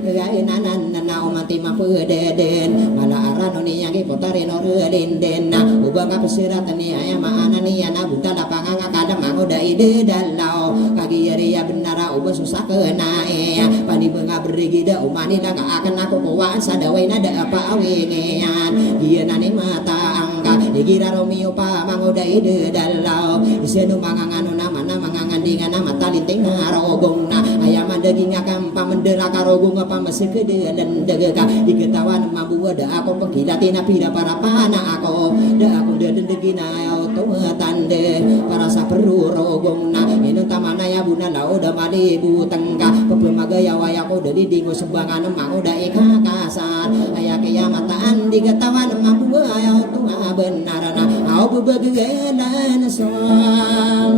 gainanan na umati mapededen mala aranoni yang potare norlindena ubang kapesirat ni ayama anani ana buta lapangan kadang mangoda ide dalau kagi ya benara uba susah kena pani benga berigida umani daga akan aku kuwan sadawai nada apa awengean dia nani mata angka igira romeo pa mangoda ide dalau isenu mangangano nama mangangan dengan nama talinting arogong na ayam daging akan pamendera karogong apa masih kede dan degeka diketahuan mampu ada aku pengkilatin pira para pana aku da aku dan degina auto tande para saperu rogong na inu tamana ya buna lau da malibu tengka pepemagaya wayaku dari dingo sebangan mau da eka kasar ayak ya mataan diketahuan mampu auto benar na au bebegedan soal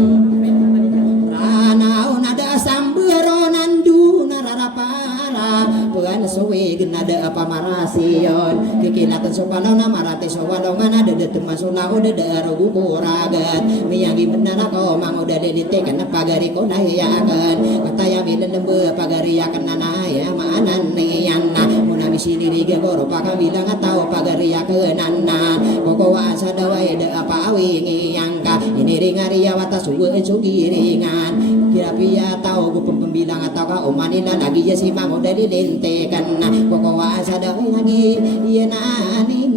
Ranau nada sambero nandu nararapara Puan sowe genada apa marasion Kikilatan sopalo na marate sowalongan ada de temasula udah daro gukuragat Miyagi benar ako mangoda deditekan pagari ko nahiyakan Kata ya bilan lembe pagari akan nanaya maanan niyana Muna misini riga goro paka bilang atau pagari akan nanan Kokowaan sadawai de apa awingi yangka Ini ringaria watas suwe sugiringan kira-kira tahu gue pembilang atau kau manila lagi ya si mango dari lente karena kokowa sadar lagi iya nani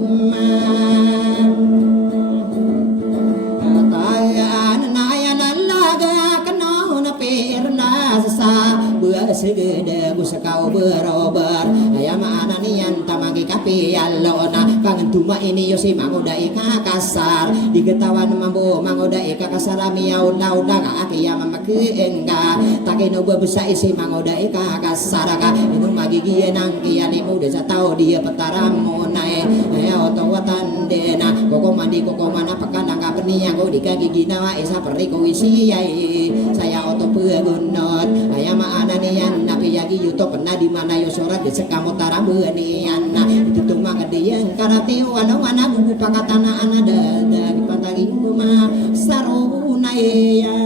kaya naya nalaga kena na perla sa buah segede gue sekau berobar ayam ananian tamagi kapi alona kangen tuma ini yo si mango dai kasar diketahuan mambo mango dai kasar miau lau daga akia mamake enga takino besar isi mango dai kasar ka inu magigi nang kia ni muda satau dia petaramu nae ayo tawatan dena koko mandi koko mana pakana ka peniang go dikagigi nawa esa periko isi yai saya oto pegunot ayam ananian napi yagi yuto pernah di mana yo sorat di sekamu tarambenian itu tuh mangadian karati walau mana bubu pakatana anada dari pantagi rumah sarunaya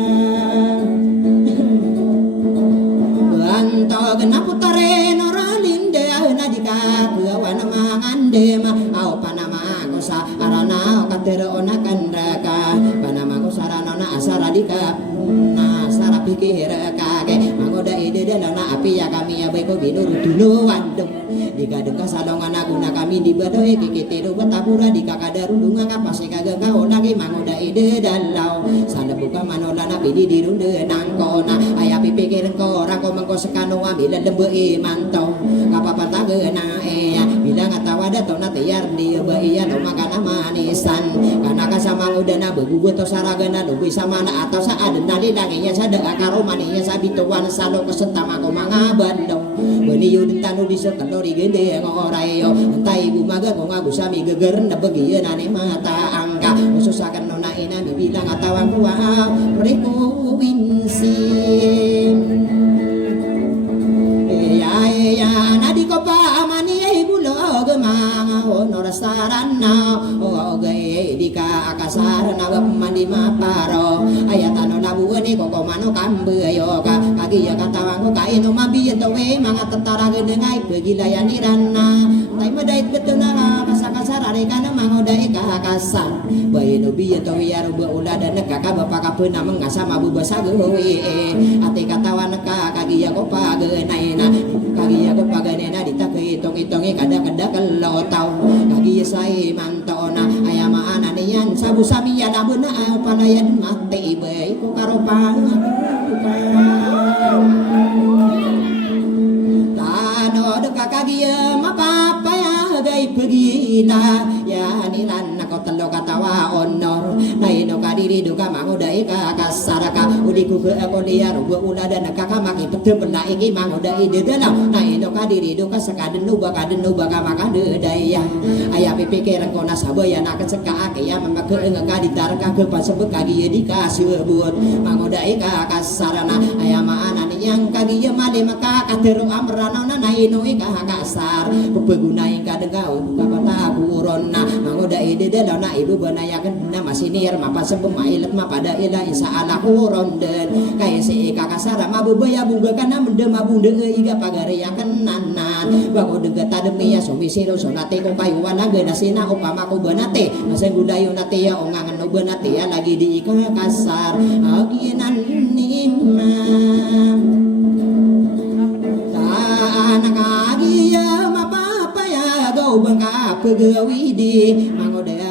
banto kenapa mandem au panama ko sa arana katero ona kandaka panama ko sarana na asara dika na sara pikir kage mangoda ide dalana api ya kami ya baik ko bidur dulu wandem digadeng kasalongan aguna kami di badoe kikitiru betapura di kakadaru ngapase kagak kau lagi mangoda ide dalau sana buka manola nabi di dirunde nangkona aya pipikiran ko orang ko mengko sekano ambil lembe mantau kapapa tagena ya bila ngatawa dato natiyar di iya no makana manisan karena kasama udah na begugut to saragana do bisa mana atau saat nali danginya sada karo maninya sabituan salo kesentama ko mangabandong beni yudin tanu di setelori gede ngorayo entah ibu maga ko ngagusami geger na bagian ane mata angka ususakan nona ina bibilang atawa kuwa reku winsin ya nadi ko pa amani ibu lo gemang honor sarana o ge dika akasar na mandi maparo ayatano nabu ni ko mano kambe yo ka kagi ya katawang ko kaino mabiyen to we mga tentara gendengai begilayan irana tai medait betul na kasakasar are kana mangodai ka kasar bayi no biyen to we aru ulah dan kakak bapak kapeuna mengasa mabu basagewe ati katawan ka kagi ya ko pagenaina kagi ya ko pagenena ditake kada kalau tau kagi sai mantona ayama ananian sabu samiya labuna panayan mati bae ko karo tano deka kagi ya mapapa ya gai pegila ya nilan ko telo katawa honor naino kadiri duka mangodai ka kasaraka udiku ke ako dia rugo ulah dan kakak maki pete pena iki mangodai de dalam naino kadiri duka sakaden nu baka makade daya aya pipikiran ko nasabaya nak cekak ake ya memake engka ditarka ke pasebek kagi di kasebut mangodai ka kasarana aya maana yang kagi ya made maka kateru amrana naino ka kasar pegunai kadengau kapata kurona mangodai de dalam na ibu benayakan na masinir mapa sebemailet mapada ila insya Allah kuronden kaya si kakasara mabubaya bunga kana mendem mabunde iga pagare yakan nanan bango dega tademi ya sumi siro sonate ko kayu wana gena sina upama ko benate nasen gudayo nate ya ongangan no benate ya lagi di kakasar aginan nimam anak agi ya mapapa ya go bangka pegawi di mangoda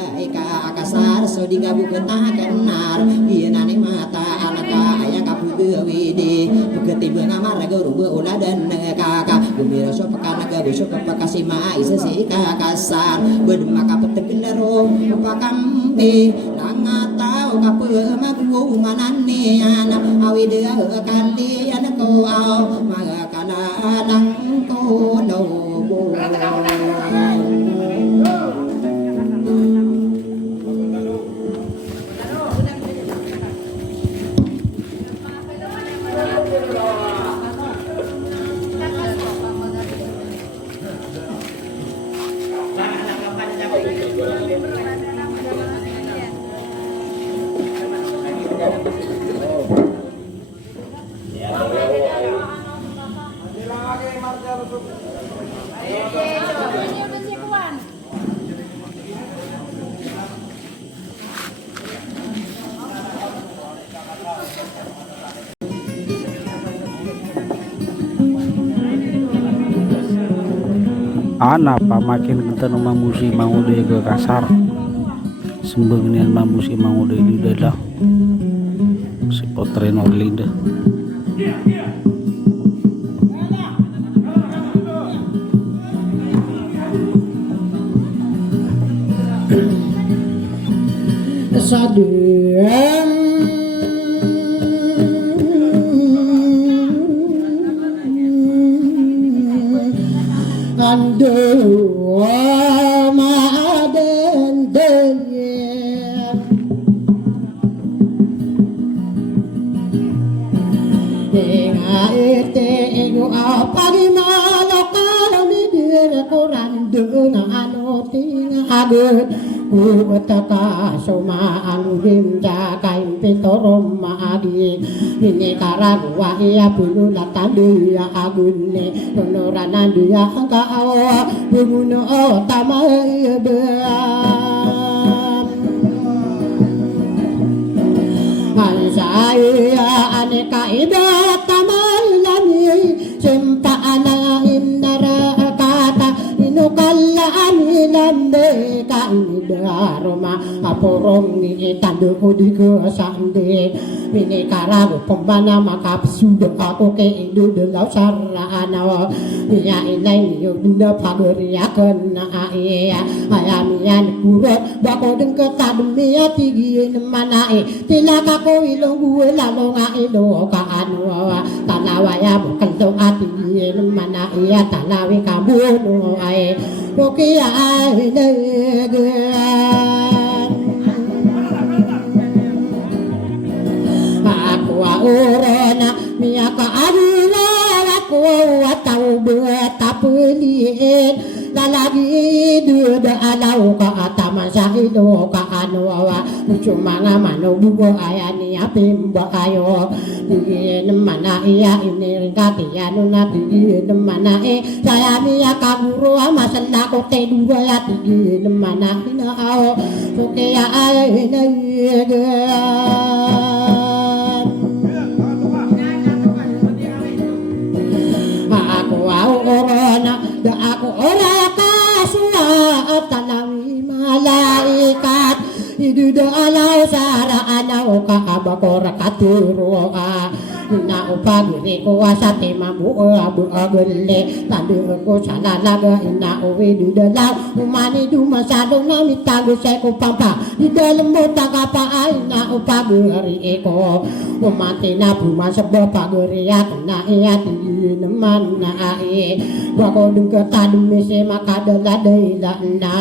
akasar so digabu ketakenar bienane mata anaka aya kapugewi di ketiba ngamar guru ulah dan kakak gumira so pakana gabu so pakasima isa si kakasar bedema kapetegelaro pakambe nangatau kape magu manane ana awide kali anako au magakana nang to no anak pamakin kita nama musi mangude ke kasar sembengnian mamusi mangude di dadah si potren orlinda sadem Ando maden deye Denga ete ego apagi malokal mi dire kurang duna anu tinga agut utaka soma anudim jakaim pitorom maagi ini karang wahia bulu latandi ya agunne nuranan dia angka awa bunguno otama saya aneka ida tamalami sempa ana innara kata inukalla amilambe ka idaroma aporong ni tandu di kesande mini karago pembana makap sudah aku ke idu delau sarana ya inai yo dinda pageria kena ya ayamian kurut bako deng ketadmi ya tigi mana tilaka ko ilong gue lalu ilo ka anu talawa ya bukan to ati mana iya talawi kamu no ai poki ai ne aku urona miaka adula aku atau betapulin lalagi duda alau ka atama sahido ka anwa cuma ngamano bugo ayani apimba ayo digin mana iya ini ringkati anu nabi mana saya miaka guru amasana ko te dua ya digin mana ina ao soke ya ai na aku orona da aku ora kasua atalawi malaikat idu da alau sara anau ka abakora katuru na upagiri ko asate mamu abu agelle tandu ko salalaga ina owe du dalau umani du masado na mitago se ko pampa di dalam botak apa aina upagiri ko umate na buma sebo pagiri ya kena ya di neman na bako dung ketadum se makadala deila na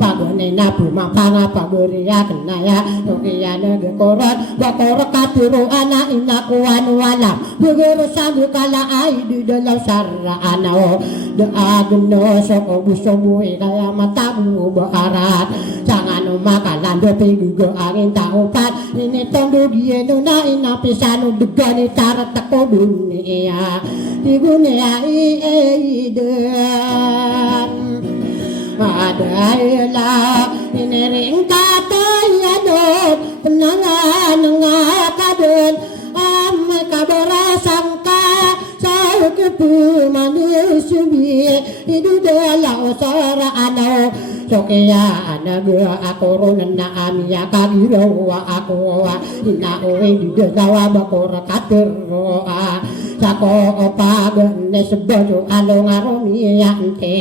pagone na buma panga pagiri ya kena ya okiya na gekorat bako rakaturu ana ina ko walam bugero sabu kala ay di dalam sarra anao de agno soko busobu kaya matamu barat jangan makalan do pigugo angin taupat ini tondo gieno na ina pisano degani tarat tako dunia di dunia dan adalah ini ring kata ya don penangan ngakaden kabara sangka saya kepu manusia hidup dalam sara anau sokeya anaga aku rona amia kagiro aku ina owe di dalam bakor katero sako opagane sebojo alo ngaromi ante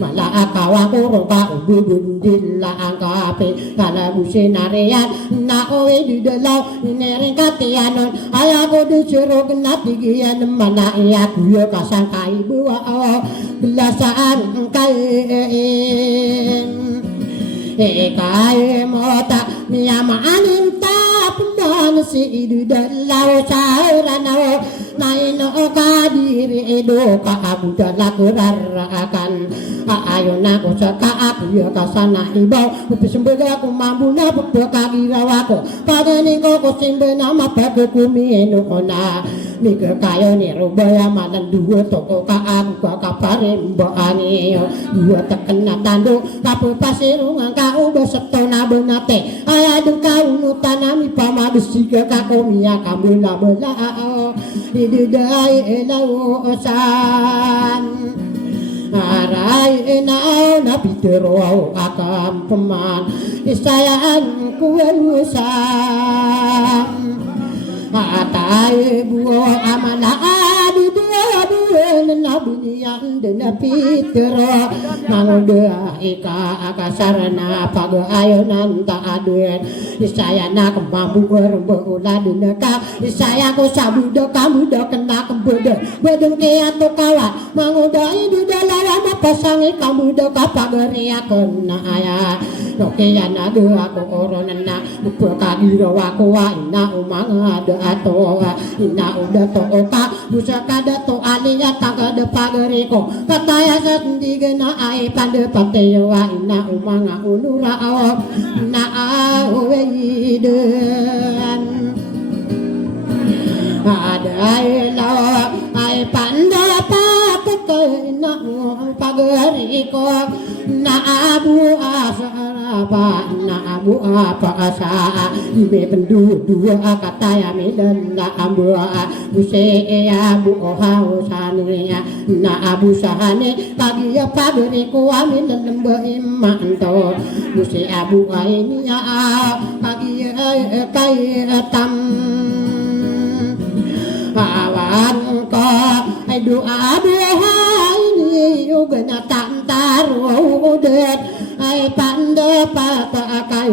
mala akawa koroka ubudundilla angkape kala businarian na owe di dalam ini katianon ayago disuruh genap digian mana iya kuyo kasangka ibu belasaan kain kai mota miyama anim ta pendan si idu dalau sarana naino kadiri edo ka abu dalaku rarakan ayo nako saka aku ya kasana ibau upesembega aku mampu na peka girawako padane ko simbe nama peke kumieno ona mika kayo ni rubaya malan dua toko ka aku ka kapare mbani dua tekena tando kapu pasirungan ka uba setona benate aya dengkau nutanami pamabesi ka komia kabula bela ididai elau osan arai enau napitero akam peman isayaan kuwerusan matai buo amana adu dua nabunian dena pitero mangoda ika akasarana pago ayonan ta aduen isayana kemampu berbola dena ka isaya ko sabudo kamu do kena kembodo bedeng ke atau kawan mangoda di dalam pasangi kamu do kapageria kena aya oke ya nadu aku oronana buka kagiro aku ina umang ada atau ina udah to oka busa kada to alia tagada pada pageriko kataya sendigena ai pada patewa ina umanga unura awak na aweiden ada lawa ai panda pakena pageriko na abu asara na abu apa asa be pendu dua kataya medan na abu buse abu hausane na abu sahane pagi pageriko amin lembe imanto buse abu ini ya pagi kai tam awan ko ai doa doa ini juga natan taruh det ai pande pata kai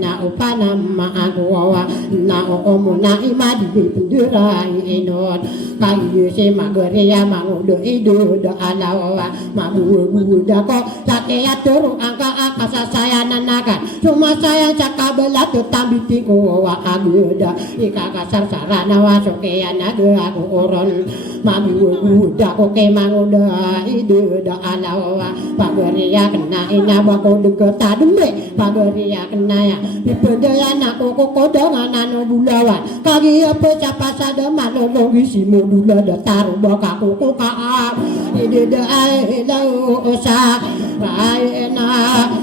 na upana ma agwa na omuna imadi pendurai enot kai se mageria mangudo ido da alawa mabu da ko sate atur angka akasa saya nanakan cuma saya cakabelat tambiti ko wa aguda ika kasar sarana wasoke anaga aku oron mabu da ko ke manguda ido da alawa pageria kena ina bako deket tademe pageria kena ya dipedaya nako koko dengan bulawan kagi apa capa sada malologi si modula da taru baka koko ka ide da ai lau osa ai na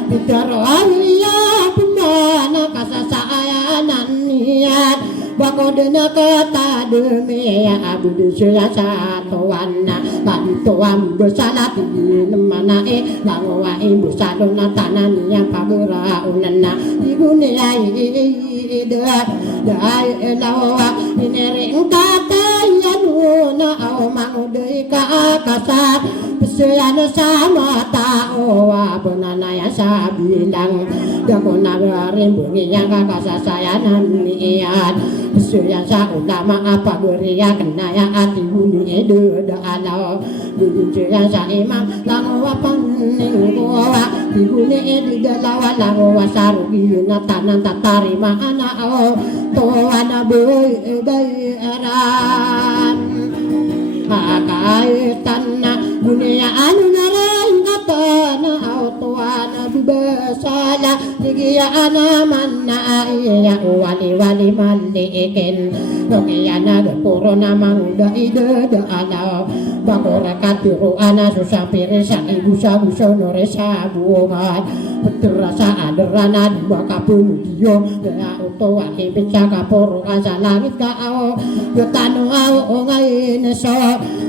bitaro ya pemana kasasa ayanan niat bako dena kata demi ya abu desya satuana tadi tuam bersalah di mana langwa ibu sadona tanan yang pagera unana ibu ni ai ida dai lawa ini ring katanya nuna au mau dei ka kasar pesayana sama tao benana ya sabilang dakona rimbungi yang kakasa sayanan niat pesaya sa ulama apa beria kena ya ati buni edo da alau bujaya sa imam langwa paning goa buni edo da lawa langwa sarugi natanan tatari mana au to ana boy bayaran akai tanna dunia anu narain katana autuana bubasala digia ana manna iya wali wali malikin lokiana corona manguda ide da ala bakora katiru ana susapire sa ibu sabu sonore sabuan terasa aderana di bakapun dio ya utoa ibica kaporo asa langit ka ao ketanu ao ngai neso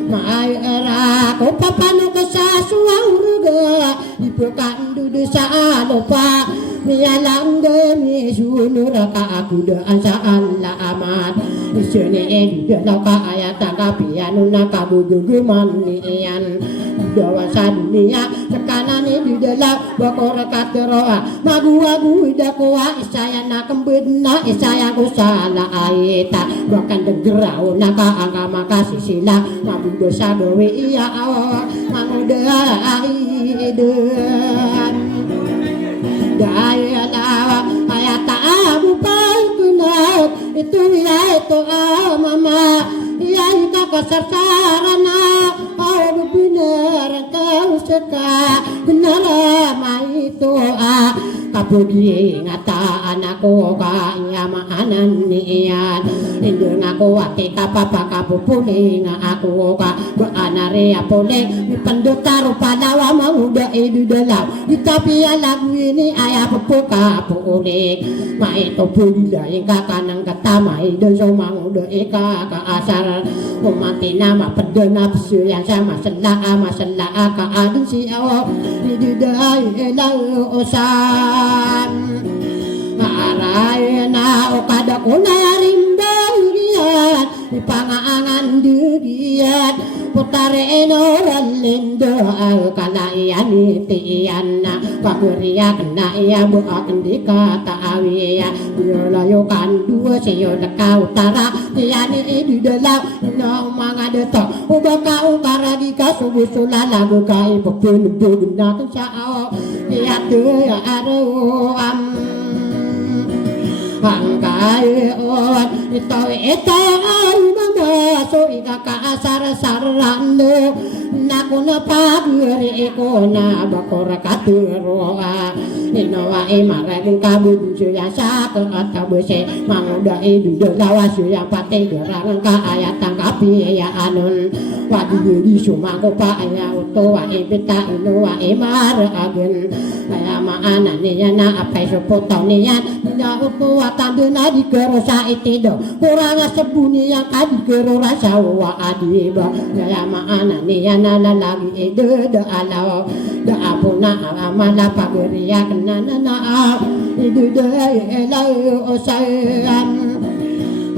mai era ko papano ka sa suaruga ipekandu desa lupa mialang demi sunura ka aku da asa alla amat isene edi da ka ayat ka pianu na ka buguman nian dewasa dunia sekanan di dalam bakor kateroa magu-agu dakoa saya nak kembena saya ku salah aita bahkan degerau naka agama kasih sila mabu dosa dowe iya awa manguda aidan daya lawa ayat abu paikunak itu ya itu mama ya ika kasar-sarana au benar kau suka benar mai itu kapugi ngata anakku ka nyamanan nian indung aku ati ka papa kapupuli aku ka anare apole penduta rupa lawa muda idu dalam tapi lagu ini ayah pepuka puli mai to pula ika kanang kata mai doso manguda ika ka asar mati nama pedena psu yang sama masalah ka adu si awo di dai elau osan arai na okada kunarim durian di pangangan durian putare enoran lindo al kala iani tiana paguria kena ia buak dikata awiya yolayo kan dua seyo deka utara tiani di dalam no mangade to ubaka ukara di kasubu sulala bukai pepun bugna sao ya tu ya aro am angkai on ito so ika ka asar-sarano naku na pagiri ko na bakora katuroa inawa imaragin kabudusyo ya sa katabuse manguda idu lawas yang pati gerangan ka ayat tangkapi ya anon wadi di sumago pa aya uto wa ibita inu wa imaragen kaya maana niya na apay supotau niya na uto wa tandu na di kerosa itido kurang sebuni yang adi kerasa wa adiba kaya maana niya na lalagi ide de alau de apuna amala pageria kenana na ide de elau osayan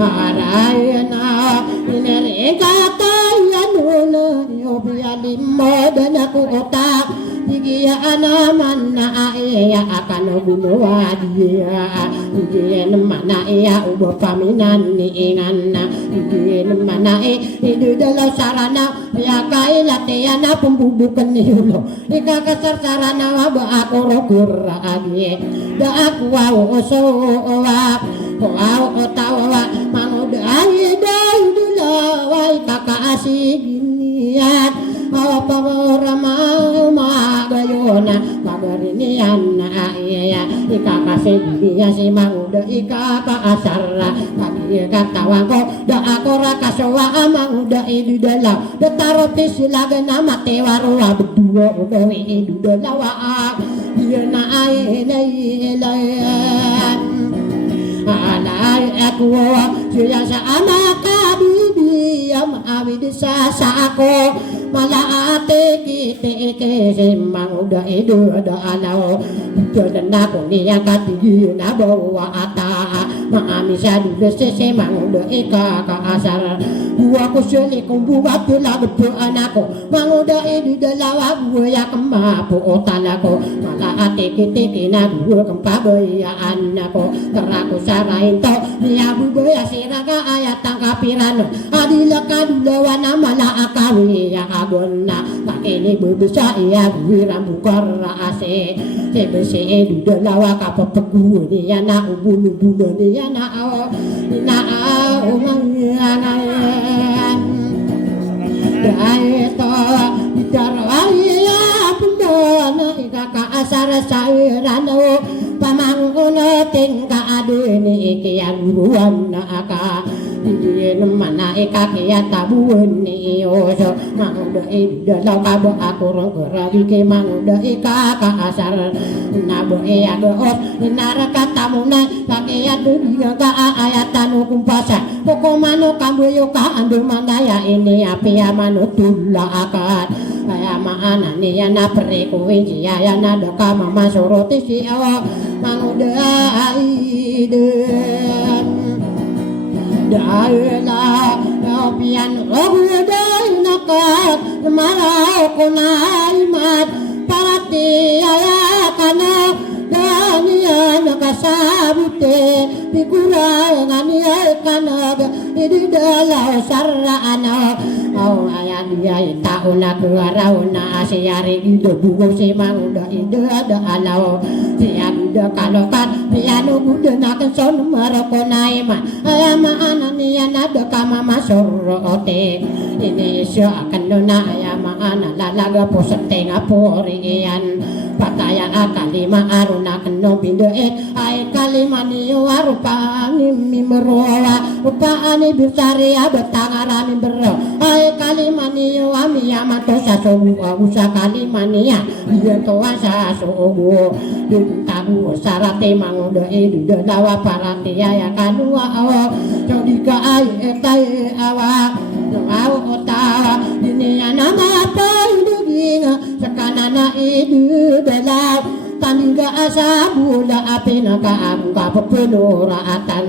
harayana inere kata yanuna yobiali modana ku otak digia anaman na iya akan bunuh dia digia mana iya ubo paminan ni ingana digia mana itu dalam sarana ya kai latiana pembubukan niulo ika kasar sarana waba aku rokur agi da aku wau osowa wau otawa manguda ayi dai dula wai kakak asiginian apa rama magayona magarinian iya ika kasih dia si manguda ika ka asara kaki katawa ko da aku rakasawa manguda itu dalam da taroti silaga nama tewarua berdua udah itu dalam dia na ai alai aku suya sama kabibi yang awid sasa aku malah ate kite ke semang udah itu ada alau jodan aku ni yang kati na bawa ata maami sadu dese semang udah ika ka asar gua ku seli kumbu waktu lagu anakku mang udah itu dalawa gua ya kemapu otalaku malah ate kite kina gua kempa ya anakku teraku sarain to dia buaya siraga ayat tangkapiran adila kadulawa namala akawi ya abonna tak ini berbesa ya wiram bukar ase sebese edu dalawa kapepegu ni ya na ubulu-bulu ni ya na na umangan daeto didarawai ya pundana ikaka asar sairano pamanguna tingka adene iki yang buruan aka diyen mana eka kaya tabuan ni oso manguda ida law kabo aku rong kerabi ke manguda eka ka asar nabo e agos naraka tamuna pakai dunia ka ayatan hukum pasa pokok mano kamboyo ka andu mandaya ini api amano tulla akad kaya maana ni yana preku winji yana doka mama soroti si awa manguda aiden daila opian oguda nakat marau kunaimat parati ayakana dania nakasabute pikura ngania kanaga idi dalau sarana au ayan dia tauna kuarauna asiari ido bugo si manguda ide ada alau siang de kalokan piano bude nakan son maroko naima ayama anania nada kama masorote ini syo akan dona ayama ana lalaga posete ngaporian pataya akalima aruna keno binde ay kalima ni warupa ni mimrola upa ani bisari abatangarami bero ay kalima ni ami yamato sasobu usa kalima ni ya dia to asa sogo dintabu sarate mangodo edu dawa parati ya kanua awa jodika ay etai awa awa ota ini nama apa induginga sakanana edu dalau tangga asa bula api naka angka pepenuratan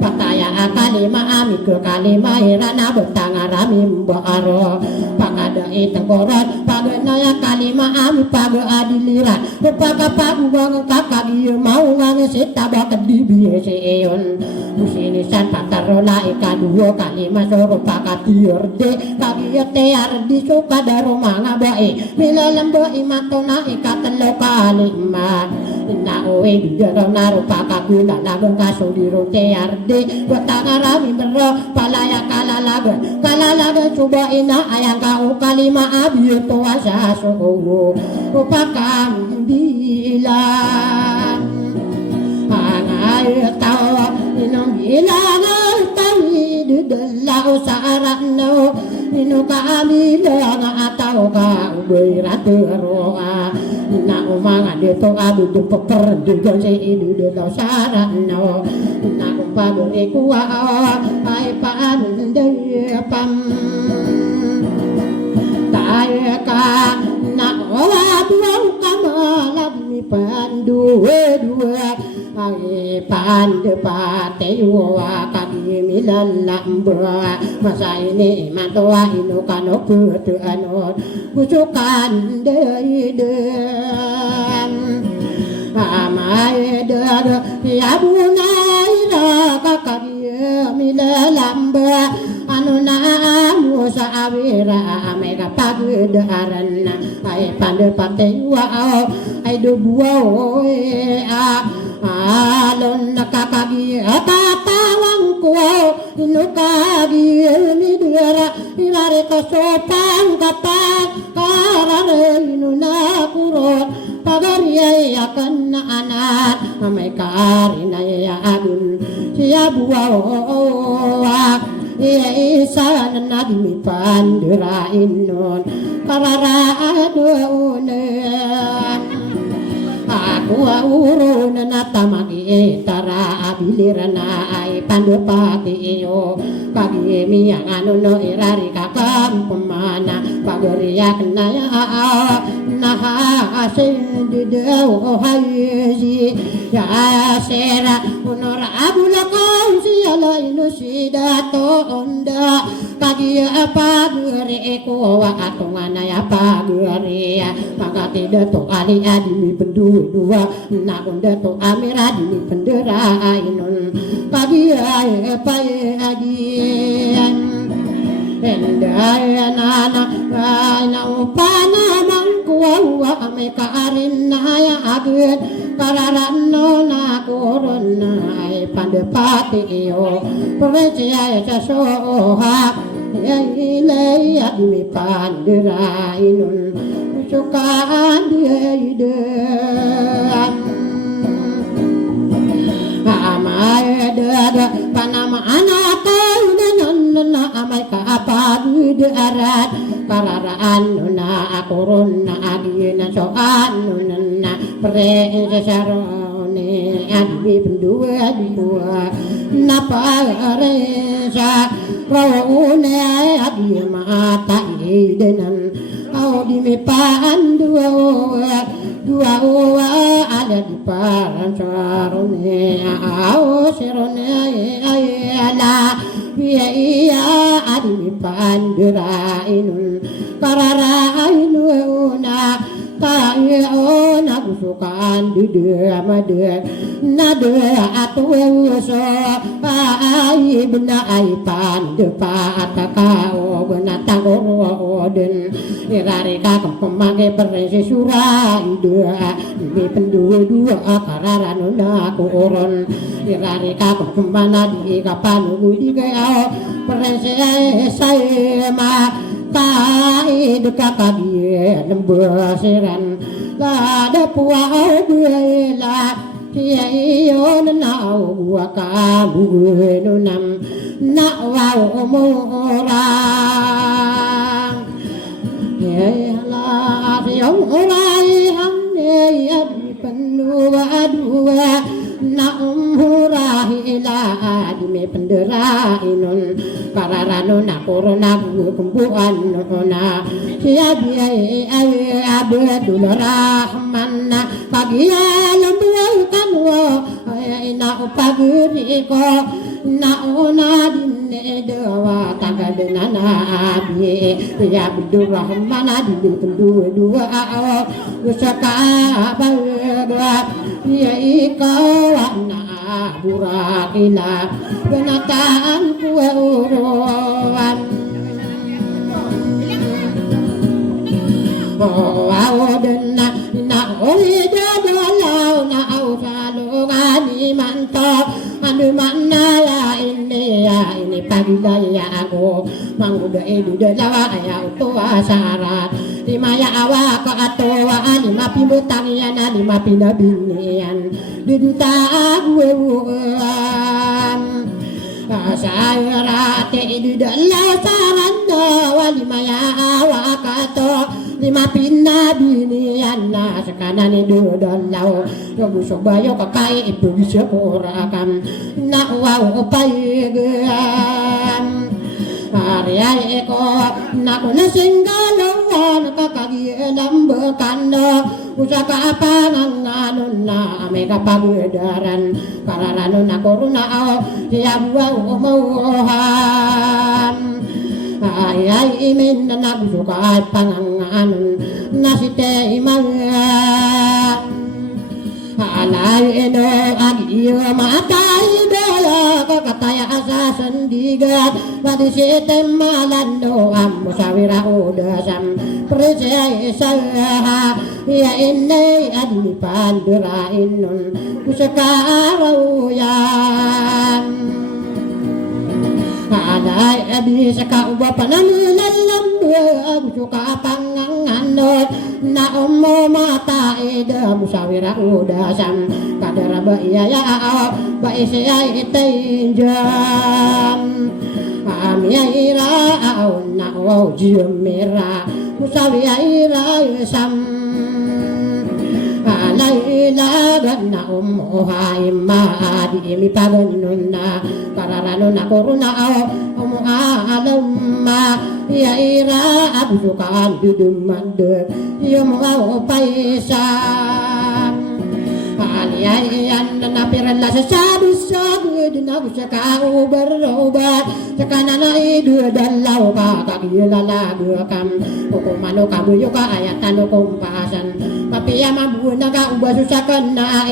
pataya kalima ami ke kalima irana bertangarami mbaro pakada itengkoran pagenaya kalima ami paga adiliran paka pagu bang kakak dia mau ngange sitaba kedibi seon musini san patarola ika dua kalima soro pakatierde kagia tear di suka daro manga bae mila lembo imatona ika telo kalima na oe bidara narupa kaguna lagang kasuliro te arde watangarami bero palaya kalalaga coba ina ayang kau kalima abi tuasa soho upakam bilang angai tau inong bilang tani delau sarano inu kami lang atau ka beratero na umanga dito abi du peper du se idu delau sarano na kumpa beri kuwa ai pan de pam ka na owa buang kamala mi pandu dua ai pandu pate wa kami milalamba masa ini mantua inu kano putu anot kusukan deidem amai dada ya bunai ra kakari milalamba anu namu saawira mega pagedaran ai pande pate wa ai do buo alon nakakagi tatawang ko inukagi midira ilare ko sopang kapat karare inunakurot pagari akan anak amai karina ya agun siya buo isa na dimi pandira inon kararaaduunan aku urun na tamagi tara abilirana ay pandupati iyo kagi miyang ano no irari kakam pemana pagoriak na ya nahasin didaw hayzi ya sera unora abulakon siya inu sidato onda kagi apa gere ko wa atungana ya pagere maka tidak to ali adimi pendua na onda to amira di pendera inun kagi apa adian endaya nana na upana mangkuwa ame karin na ya agut kararano na korona ay pandepati iyo percaya sasoha ilai admi pandera inun sukaan diaidan amai dada panama anak na amai ka apa darat kararaan na korona adina soan na presarone adbi pendua dua napa resa raune adbi mata idenan au di me dua ada di paran sarone au serone ayala iya adi pandera inun karara inuna tayo na kusukan dude amade nade atu so ai bena ai pande pataka o bena tangoro den irari ka pemage perse sura ide di pendua karara nuna koron irari ka pemana di kapan di kaya perse saya ma tai dekat dia lembasiran la ada puau bela dia iyo na wa ka bu nam na wa omorang ya la siong orai hang ne adi penuh adua na umurahi ila adime pendera inun kararano na korona kumpuan na siya biay ay abdul rahman na pagiya lambuay kanwa ay na upagiri ko na ona din dewa tagad na abi ya abdul rahman adin pendua usaka bawa ya ikaw na burakila penataan kue uruan oh awo dena na oi dadalau mana ya ini pagilaya ako manguda edu dalawa ya utuwa syarat lima ya awa ko atowa lima pimutang yan lima pinabinian diduta agwewan sayurate edu dalawa saranda walima ya awa kato lima pinabinian na sakanan edu dalawa busok bayo kakai ibu bisa kurakan nak wow payegan Arya eko nak nasinggalawan kakagian bekanda usaka panganganon na amega pagudaran kararano na koruna ya wow mauhan ay imin na busuka panganganon nasite imawan alay eno agiyo matay daya kakataya asa sendigat pati sitem malando ammo sawira udasam percaya saha ya ini adi pandura inun kusakarayan alay adi saka uba panamilan lambu suka panganganot na ummo mata ida musawira udasam kadara ba iya ya ba isya itinjan amia ira na o jumira musawira ira sam alaila ganna ummo haima di mi paganunna kararano na koruna ummo alamma ya ira abusukan dudumande ya mau paisan aliyan na pirala sa sabi na busaka uber sakana idu dalaw ka kagilala kam kumano kabuyo ka ayatan kumpasan papiya mabuna ka ubasu sakana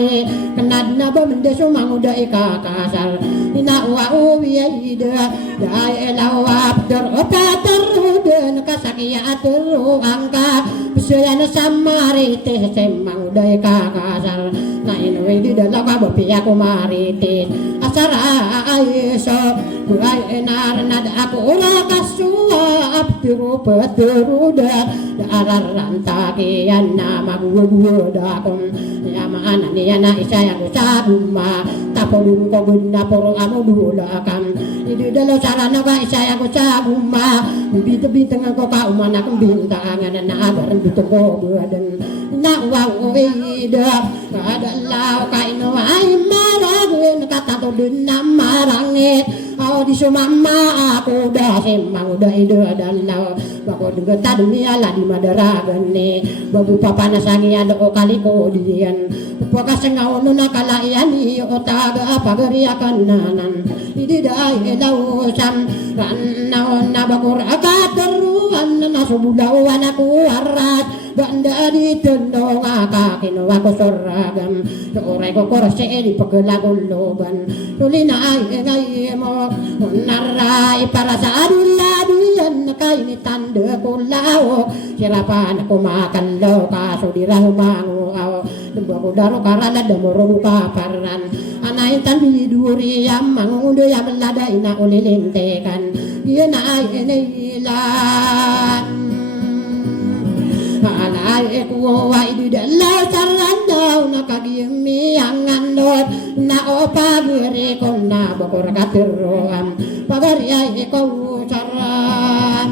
kenad na ba mendeso manguda ikakasal inawa uwida dai lawap der opater den kasakiya teru angka bisaya samarite semang uda ikakasal na inuwi di dalaw ka papiya kumaritis asara ayeso buay enar aku ora kasuwa abdiru peteruda dararan takian nama gua dakon ya mana ni ana isaya ko sabuma tapolun ko bunda poro amo dulakan di dalam sarana ka isaya ko sabuma bit-bit ko ka umana ko bintangan na agaran dito ko buadan na wow ida kada law ka ino ay maragin katato dun na marangit di sumama aku dah semang udah ide dalau bako dengeta dunia lah di madaragan ni babu papa nasangi ada kali kodian pokok sengau nuna kala iani otaga apa geriakan nanan idi dai lau sam ranau na bakur akat teruan na subudawan aku warat banda di tendong akakin wako soragam ore ko korse di paglaguloban tulina ay ngay mo naray para sa adula-adulan kay ni tande ko lao sirapan ako makan lo kaso di raho manguaw lumbo ko daro karala damoro ka paran anayin tan biduri yam mangundo yam lada ina ulilintekan yun ay inilan alay ko ay di dalaw saranda nakagimi ang anot na opaguri ko na bakor katiruan pagari ay ko saran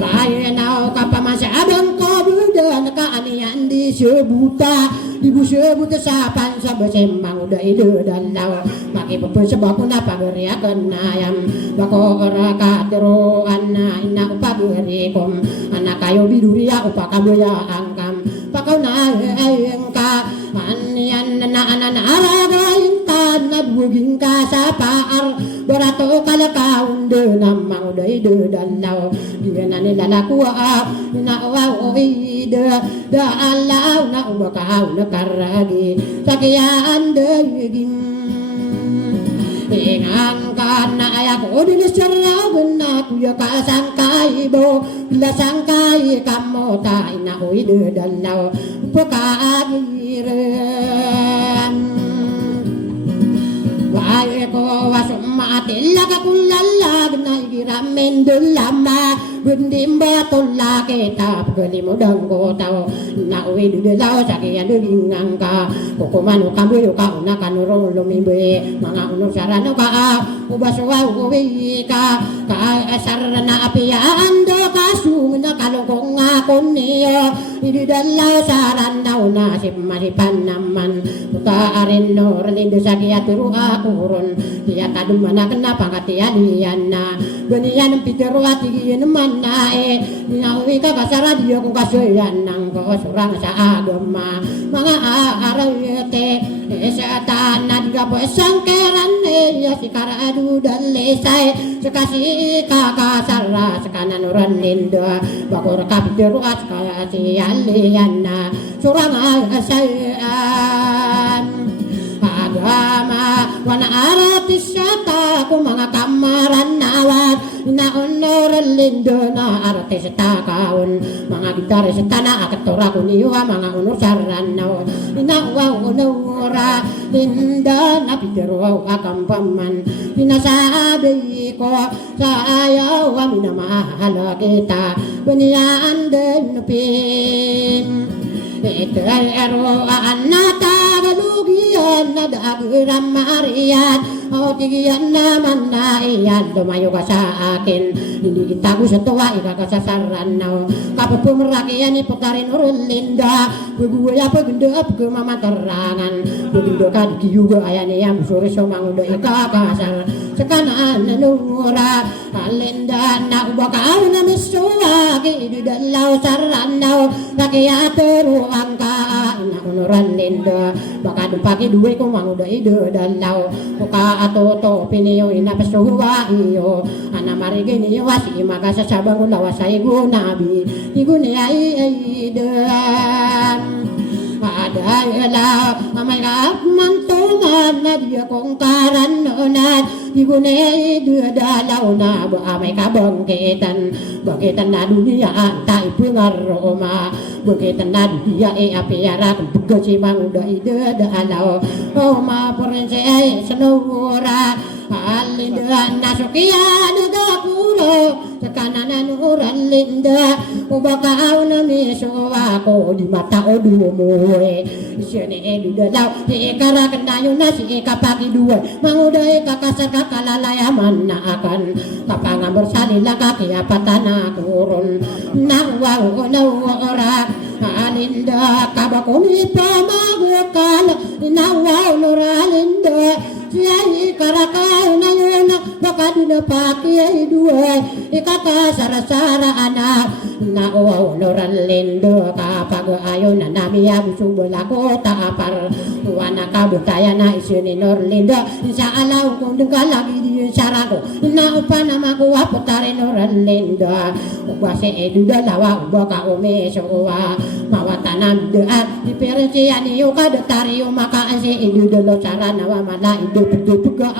raya na kapamasyadang ko buda nakaanian di sebuta di busebuta sapan sa basemang udah ide dalaw makipapasabak ko na pagari akan nayam bakor katiruan na ina upaguri ko anak kayo biduria upakaboya angkam pakaw na ayengka anian na aragayin tan nabuging ka sa paar barato kalakaon de namang uday de dalaw diyan na nilalakuha na wow ide da alaw na umakaw na karagi sakiyaan de gin ingang ka na ayak o dinisaragan na kuya ka sangkay bo bila sangkay kamo tayo na uy de dalaw pagkaagiran Akilla ka kullalag na igiramen dulama Gundimba tulla kita pagli mo danggo tao na uwi dudelaw sa kaya dulingang ka kukumano kambuyo ka una kanuro lumimbe mga unong sarano ka ubaswa uwi ka sarana apiaan do kasung na kalungkong akon niyo idudalaw saran daw na simaripan naman puta arin no relindo sa kaya turu akurun kaya kadumana kenapa katiyan na benian pitero ati naman nae nawi ka kasara dia kung kasoyan nang surang sa agama mga arawete sa tanad ga po sangkeran ya si karadu dalesay sekasi kakasara sekanan uran lindo bakor kapitero at kaya si alian na surang asayan agama wana aratis syata ku mga kamaran nawat na honor lindo na artis takaon mga gitaris tanah akatora ku niwa mga honor saran nawat inawa honora linda na pitero akampaman pinasabi ko sa ayaw minamahal kita bunyan den pin ito ero anata galugian na dagiran marian o tigian naman na iyan lumayo ka sa akin hindi kita gusto tuwa ikakasasaran na kapag pumerakian iputarin urun linda pagbuya pagundap ke mamatarangan pagindo ka dikiyuga ayan iyang suri sumangundo ikakasar sekanaan nanura linda na ubakaw na misuwa kididalaw saranaw nakiyateru angka na unuran linda baka dumpaki duwe kung mangundo idudalaw muka atoto piniyo inapasuwa iyo ana marigin iyo wasi magasasabang ulawa sa igunabi igunay dan ada ilaw amay kapmantungan na diya kong karanunat igunay dalaw na amay kabangkitan bangkitan na dunia tayo pingaroma bangkitan na dunia apiara kung pagkasimang uday dalaw o mapurin siya sanura alinda nasukiya nagakuro sa kananan uran linda ubakaw na miso ako di mata o dumuwe siya ni edu dalaw si ikarakan na yun na si ikapakiduwe manguday kakasar kakalalayaman na akan kapangambar salila kakiyapatan na kurun nawaw nawara alinda kabakumi pamagukal nawaw nuralinda siya ikarakay na yun baka dinapaki ay duwe ikakasara-sara anak na uwaw-uloran lindo kapag ayaw na namiya busubula ko taapar wana kabutaya na isininor lindo sa alaw kung dengka lagi di sarang ko na upa na makuha putarin oran lindo uwa si edu dalawa uwa ka umeso uwa mawatanan doat diferensiya niyo kadatariyo maka si edu dalo sarana wa mala edu juga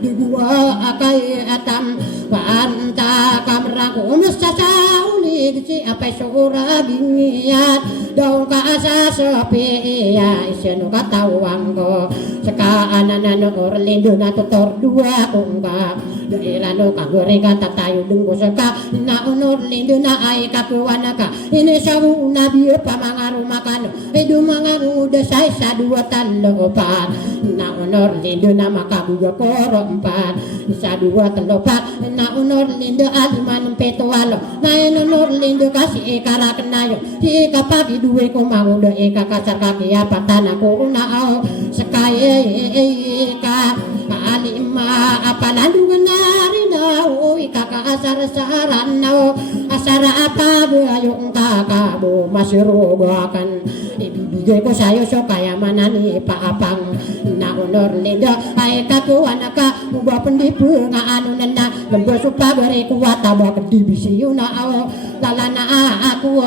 di gua akai atam panta kamera ko mesta sauli si apa sura gingiat daw ka asa sopi ya iseno katawang ko saka ananan orlindo na tutor dua kung ka daerah no kagore ka tatayo dengko saka na orlindo na ay kapuana ka ini sawu na biyo pamangaru makan edu mangaru desai sa dua talopat na orlindo na makabuga korompat sa dua talopat na orlindo aliman petualo na orlindo kasi ikara kenayo si kapagi duwe ko manguda ika kasar kaki apatan ako na au sekaya ika alima apalandungan nari na ika kasar saran na asara apa bayong kakabo masirugakan ibibigay ko sayo so kaya manani paapang na orlindo ay kakuan ka uba pendipu nga ano na lembo supagare kuat tabak dibisiyo na au lalana aku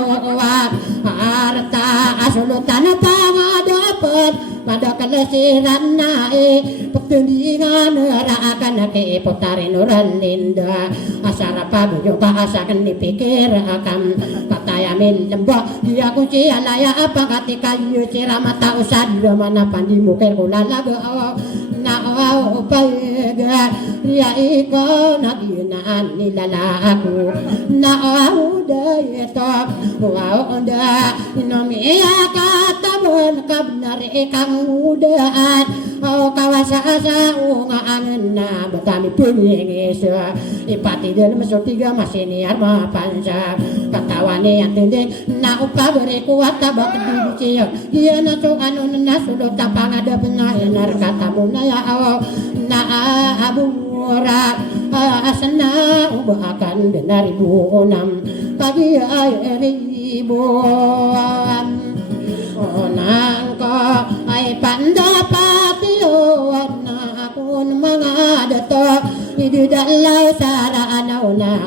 arta asulutan pa nga dapat pada kelesiran nae petundingan akan ke potari nuran linda asara paguyo ka asakan dipikir akam kata ya mil lembah dia kunci alaya apa ketika yu ciramata usad mana pandi mukir kula lagu na upaya ria iko naginaan nilala aku na udah itu udah nomia kata benar ikang udaan kawasa-asa ungaan na batami pumingis ipati dalam tiga masih niar mapansa katawani yang tinding na upagari kuat tabak dibuciyo dia na so anu na sulot tapang ada benar kata muna ya na abura asana ubahakan benar ribu enam pagi ay ribuan nangko ay pandapatiyo na akun mga dato di dalau sara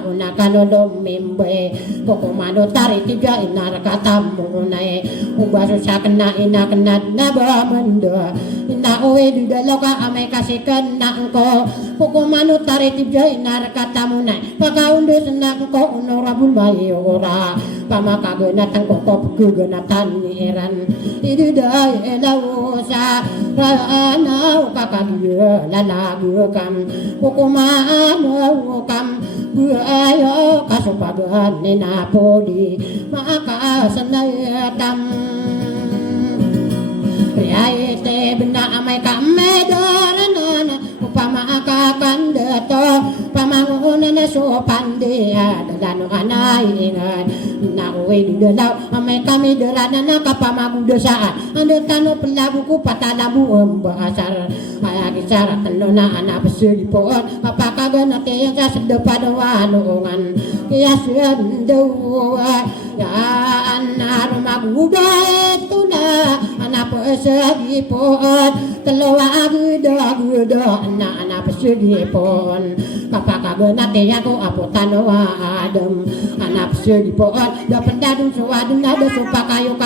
una kalolong mimbe kukumano tari tiga inar katamu nae ubaso sa kena ina kena na bamendo ina uwe di dalau ka amay kasikan na ko kukumano tari tiga inar katamu nae pagkaundos na ko unorabul bayo ora pamakagunatan ko pagkagunatan ni Iran di dalau sa rana kakagyo lalago kam kukumano kam buayo kasupagan ni Napoli makasanayatam riayete benda amay kamedoranan upama akakandato pamangunan na sopandia dadano anaingan na uwi di dalaw amay kami deranan na kapamagudasaan ando tano pelabuku patalabu ambasar ayagi syarat tano na anak besugipon apakaganate yang sa sedepadawanungan kaya sendawa ya anar maguday tuna anak pesegipon teluwa guda anak pesegipon kapakaganate ako apotano adem anak pesegipon da pendadung suwadun ada supa kayo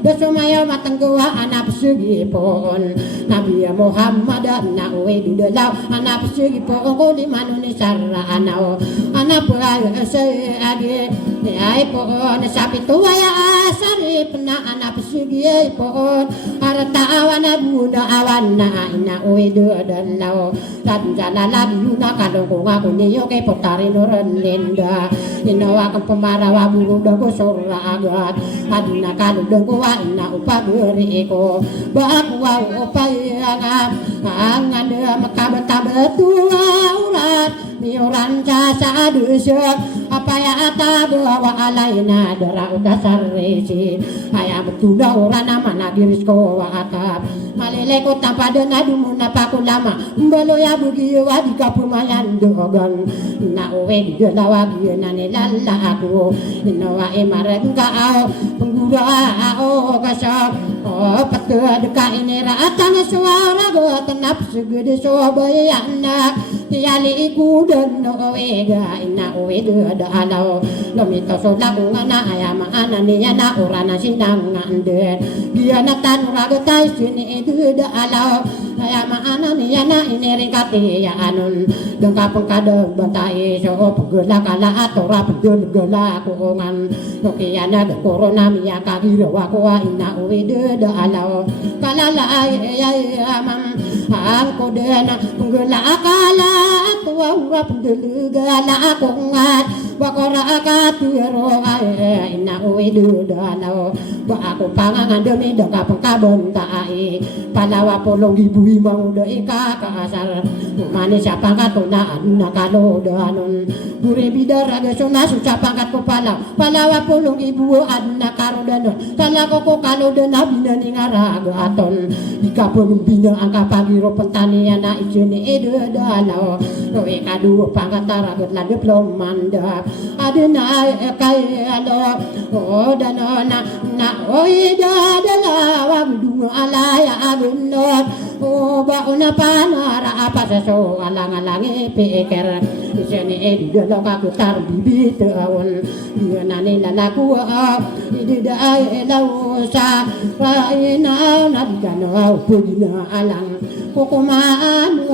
da sumayaw matenggawa anak pesegipon Nabi Muhammad na uwi di dalaw anak pesegipon ko di manuni sarra anak perayo seagi ni ay po na sapi tuwa ya asari pena anak pesegipon harta awan abuna awan na ina uwi di dalaw dan jana lagi yuna kadong kung ako niyo kay potari nuran linda inawa kang pamarawa buru dago surra agad adina kadong kuwa ina upaguri ko bakwa upaya anganda makabatabetua urat miuran jasa dusuk apa ya atabawa alaina dara udasar resi ayam betunda uran nama nagiris ko atap malele ko tanpa dena dumuna pakulama mbalo ya bugi wadi kapumayan dogan na uwe di lawagi nane lalla aku inawa emareng ka penggura kasap patu deka ini ratang suara go tenap segede sobai anak tiali iku dan wega ina wega da alau lomito solaku ngana ayama anania na urana sinang ngande dia natan ragotai sini itu da alau ayama anania na ini ringkati ya anun dengka pengkade bantai so pegela kala atora pegela kuongan nokiana de corona miya kagira wakwa ina wega da alau kala la ya amam angko dena pegela kala tua urap delegala kongat bakora akatiro ae ina uidu danau ba aku pangangan demi dengka pengkabon taai palawa polong ibu imang de ika kasar manis pangkat tuna anuna kalo danun bure bidar ada sona suca pangkat kepala palawa polong ibu anuna karo danun kala koko kalo dana bina ningaraga aton ika pembina angka pagiro pentanian na ijene edo danau roe kadu pangkat taragat la diplomanda adena kai alo o danona na oi da dala wa dunga ala ya abunot o ba una panara apa sesu alang-alangi pikir sini dulu kaku tar bibi tahun dia nani lalaku di daai lausa raina nadgano pugina alang kukumaan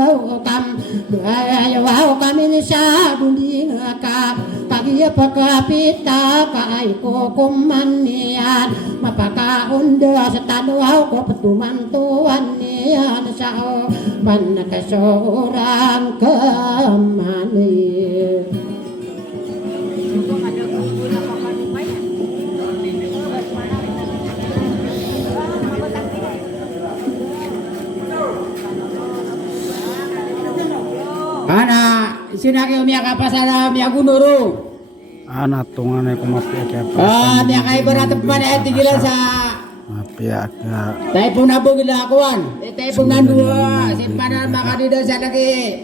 kam ayaw kami sa dunia ka kagiya pagkapita kay kukumanian mapakaunda sa tanaw ko patumantuan niyan sa panakasurang kamani. Ana, sinaki umiyak apa sana umiyak gunuru. Anak tungannya kumapiak ya. Niya kay berat tepan tigilan sa Mapiak ya. tayo pong nabo gilakuan. Tayo pong nandua. Simpanan makadida sa lagi.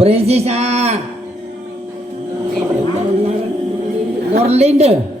Prinsesa Norlinde.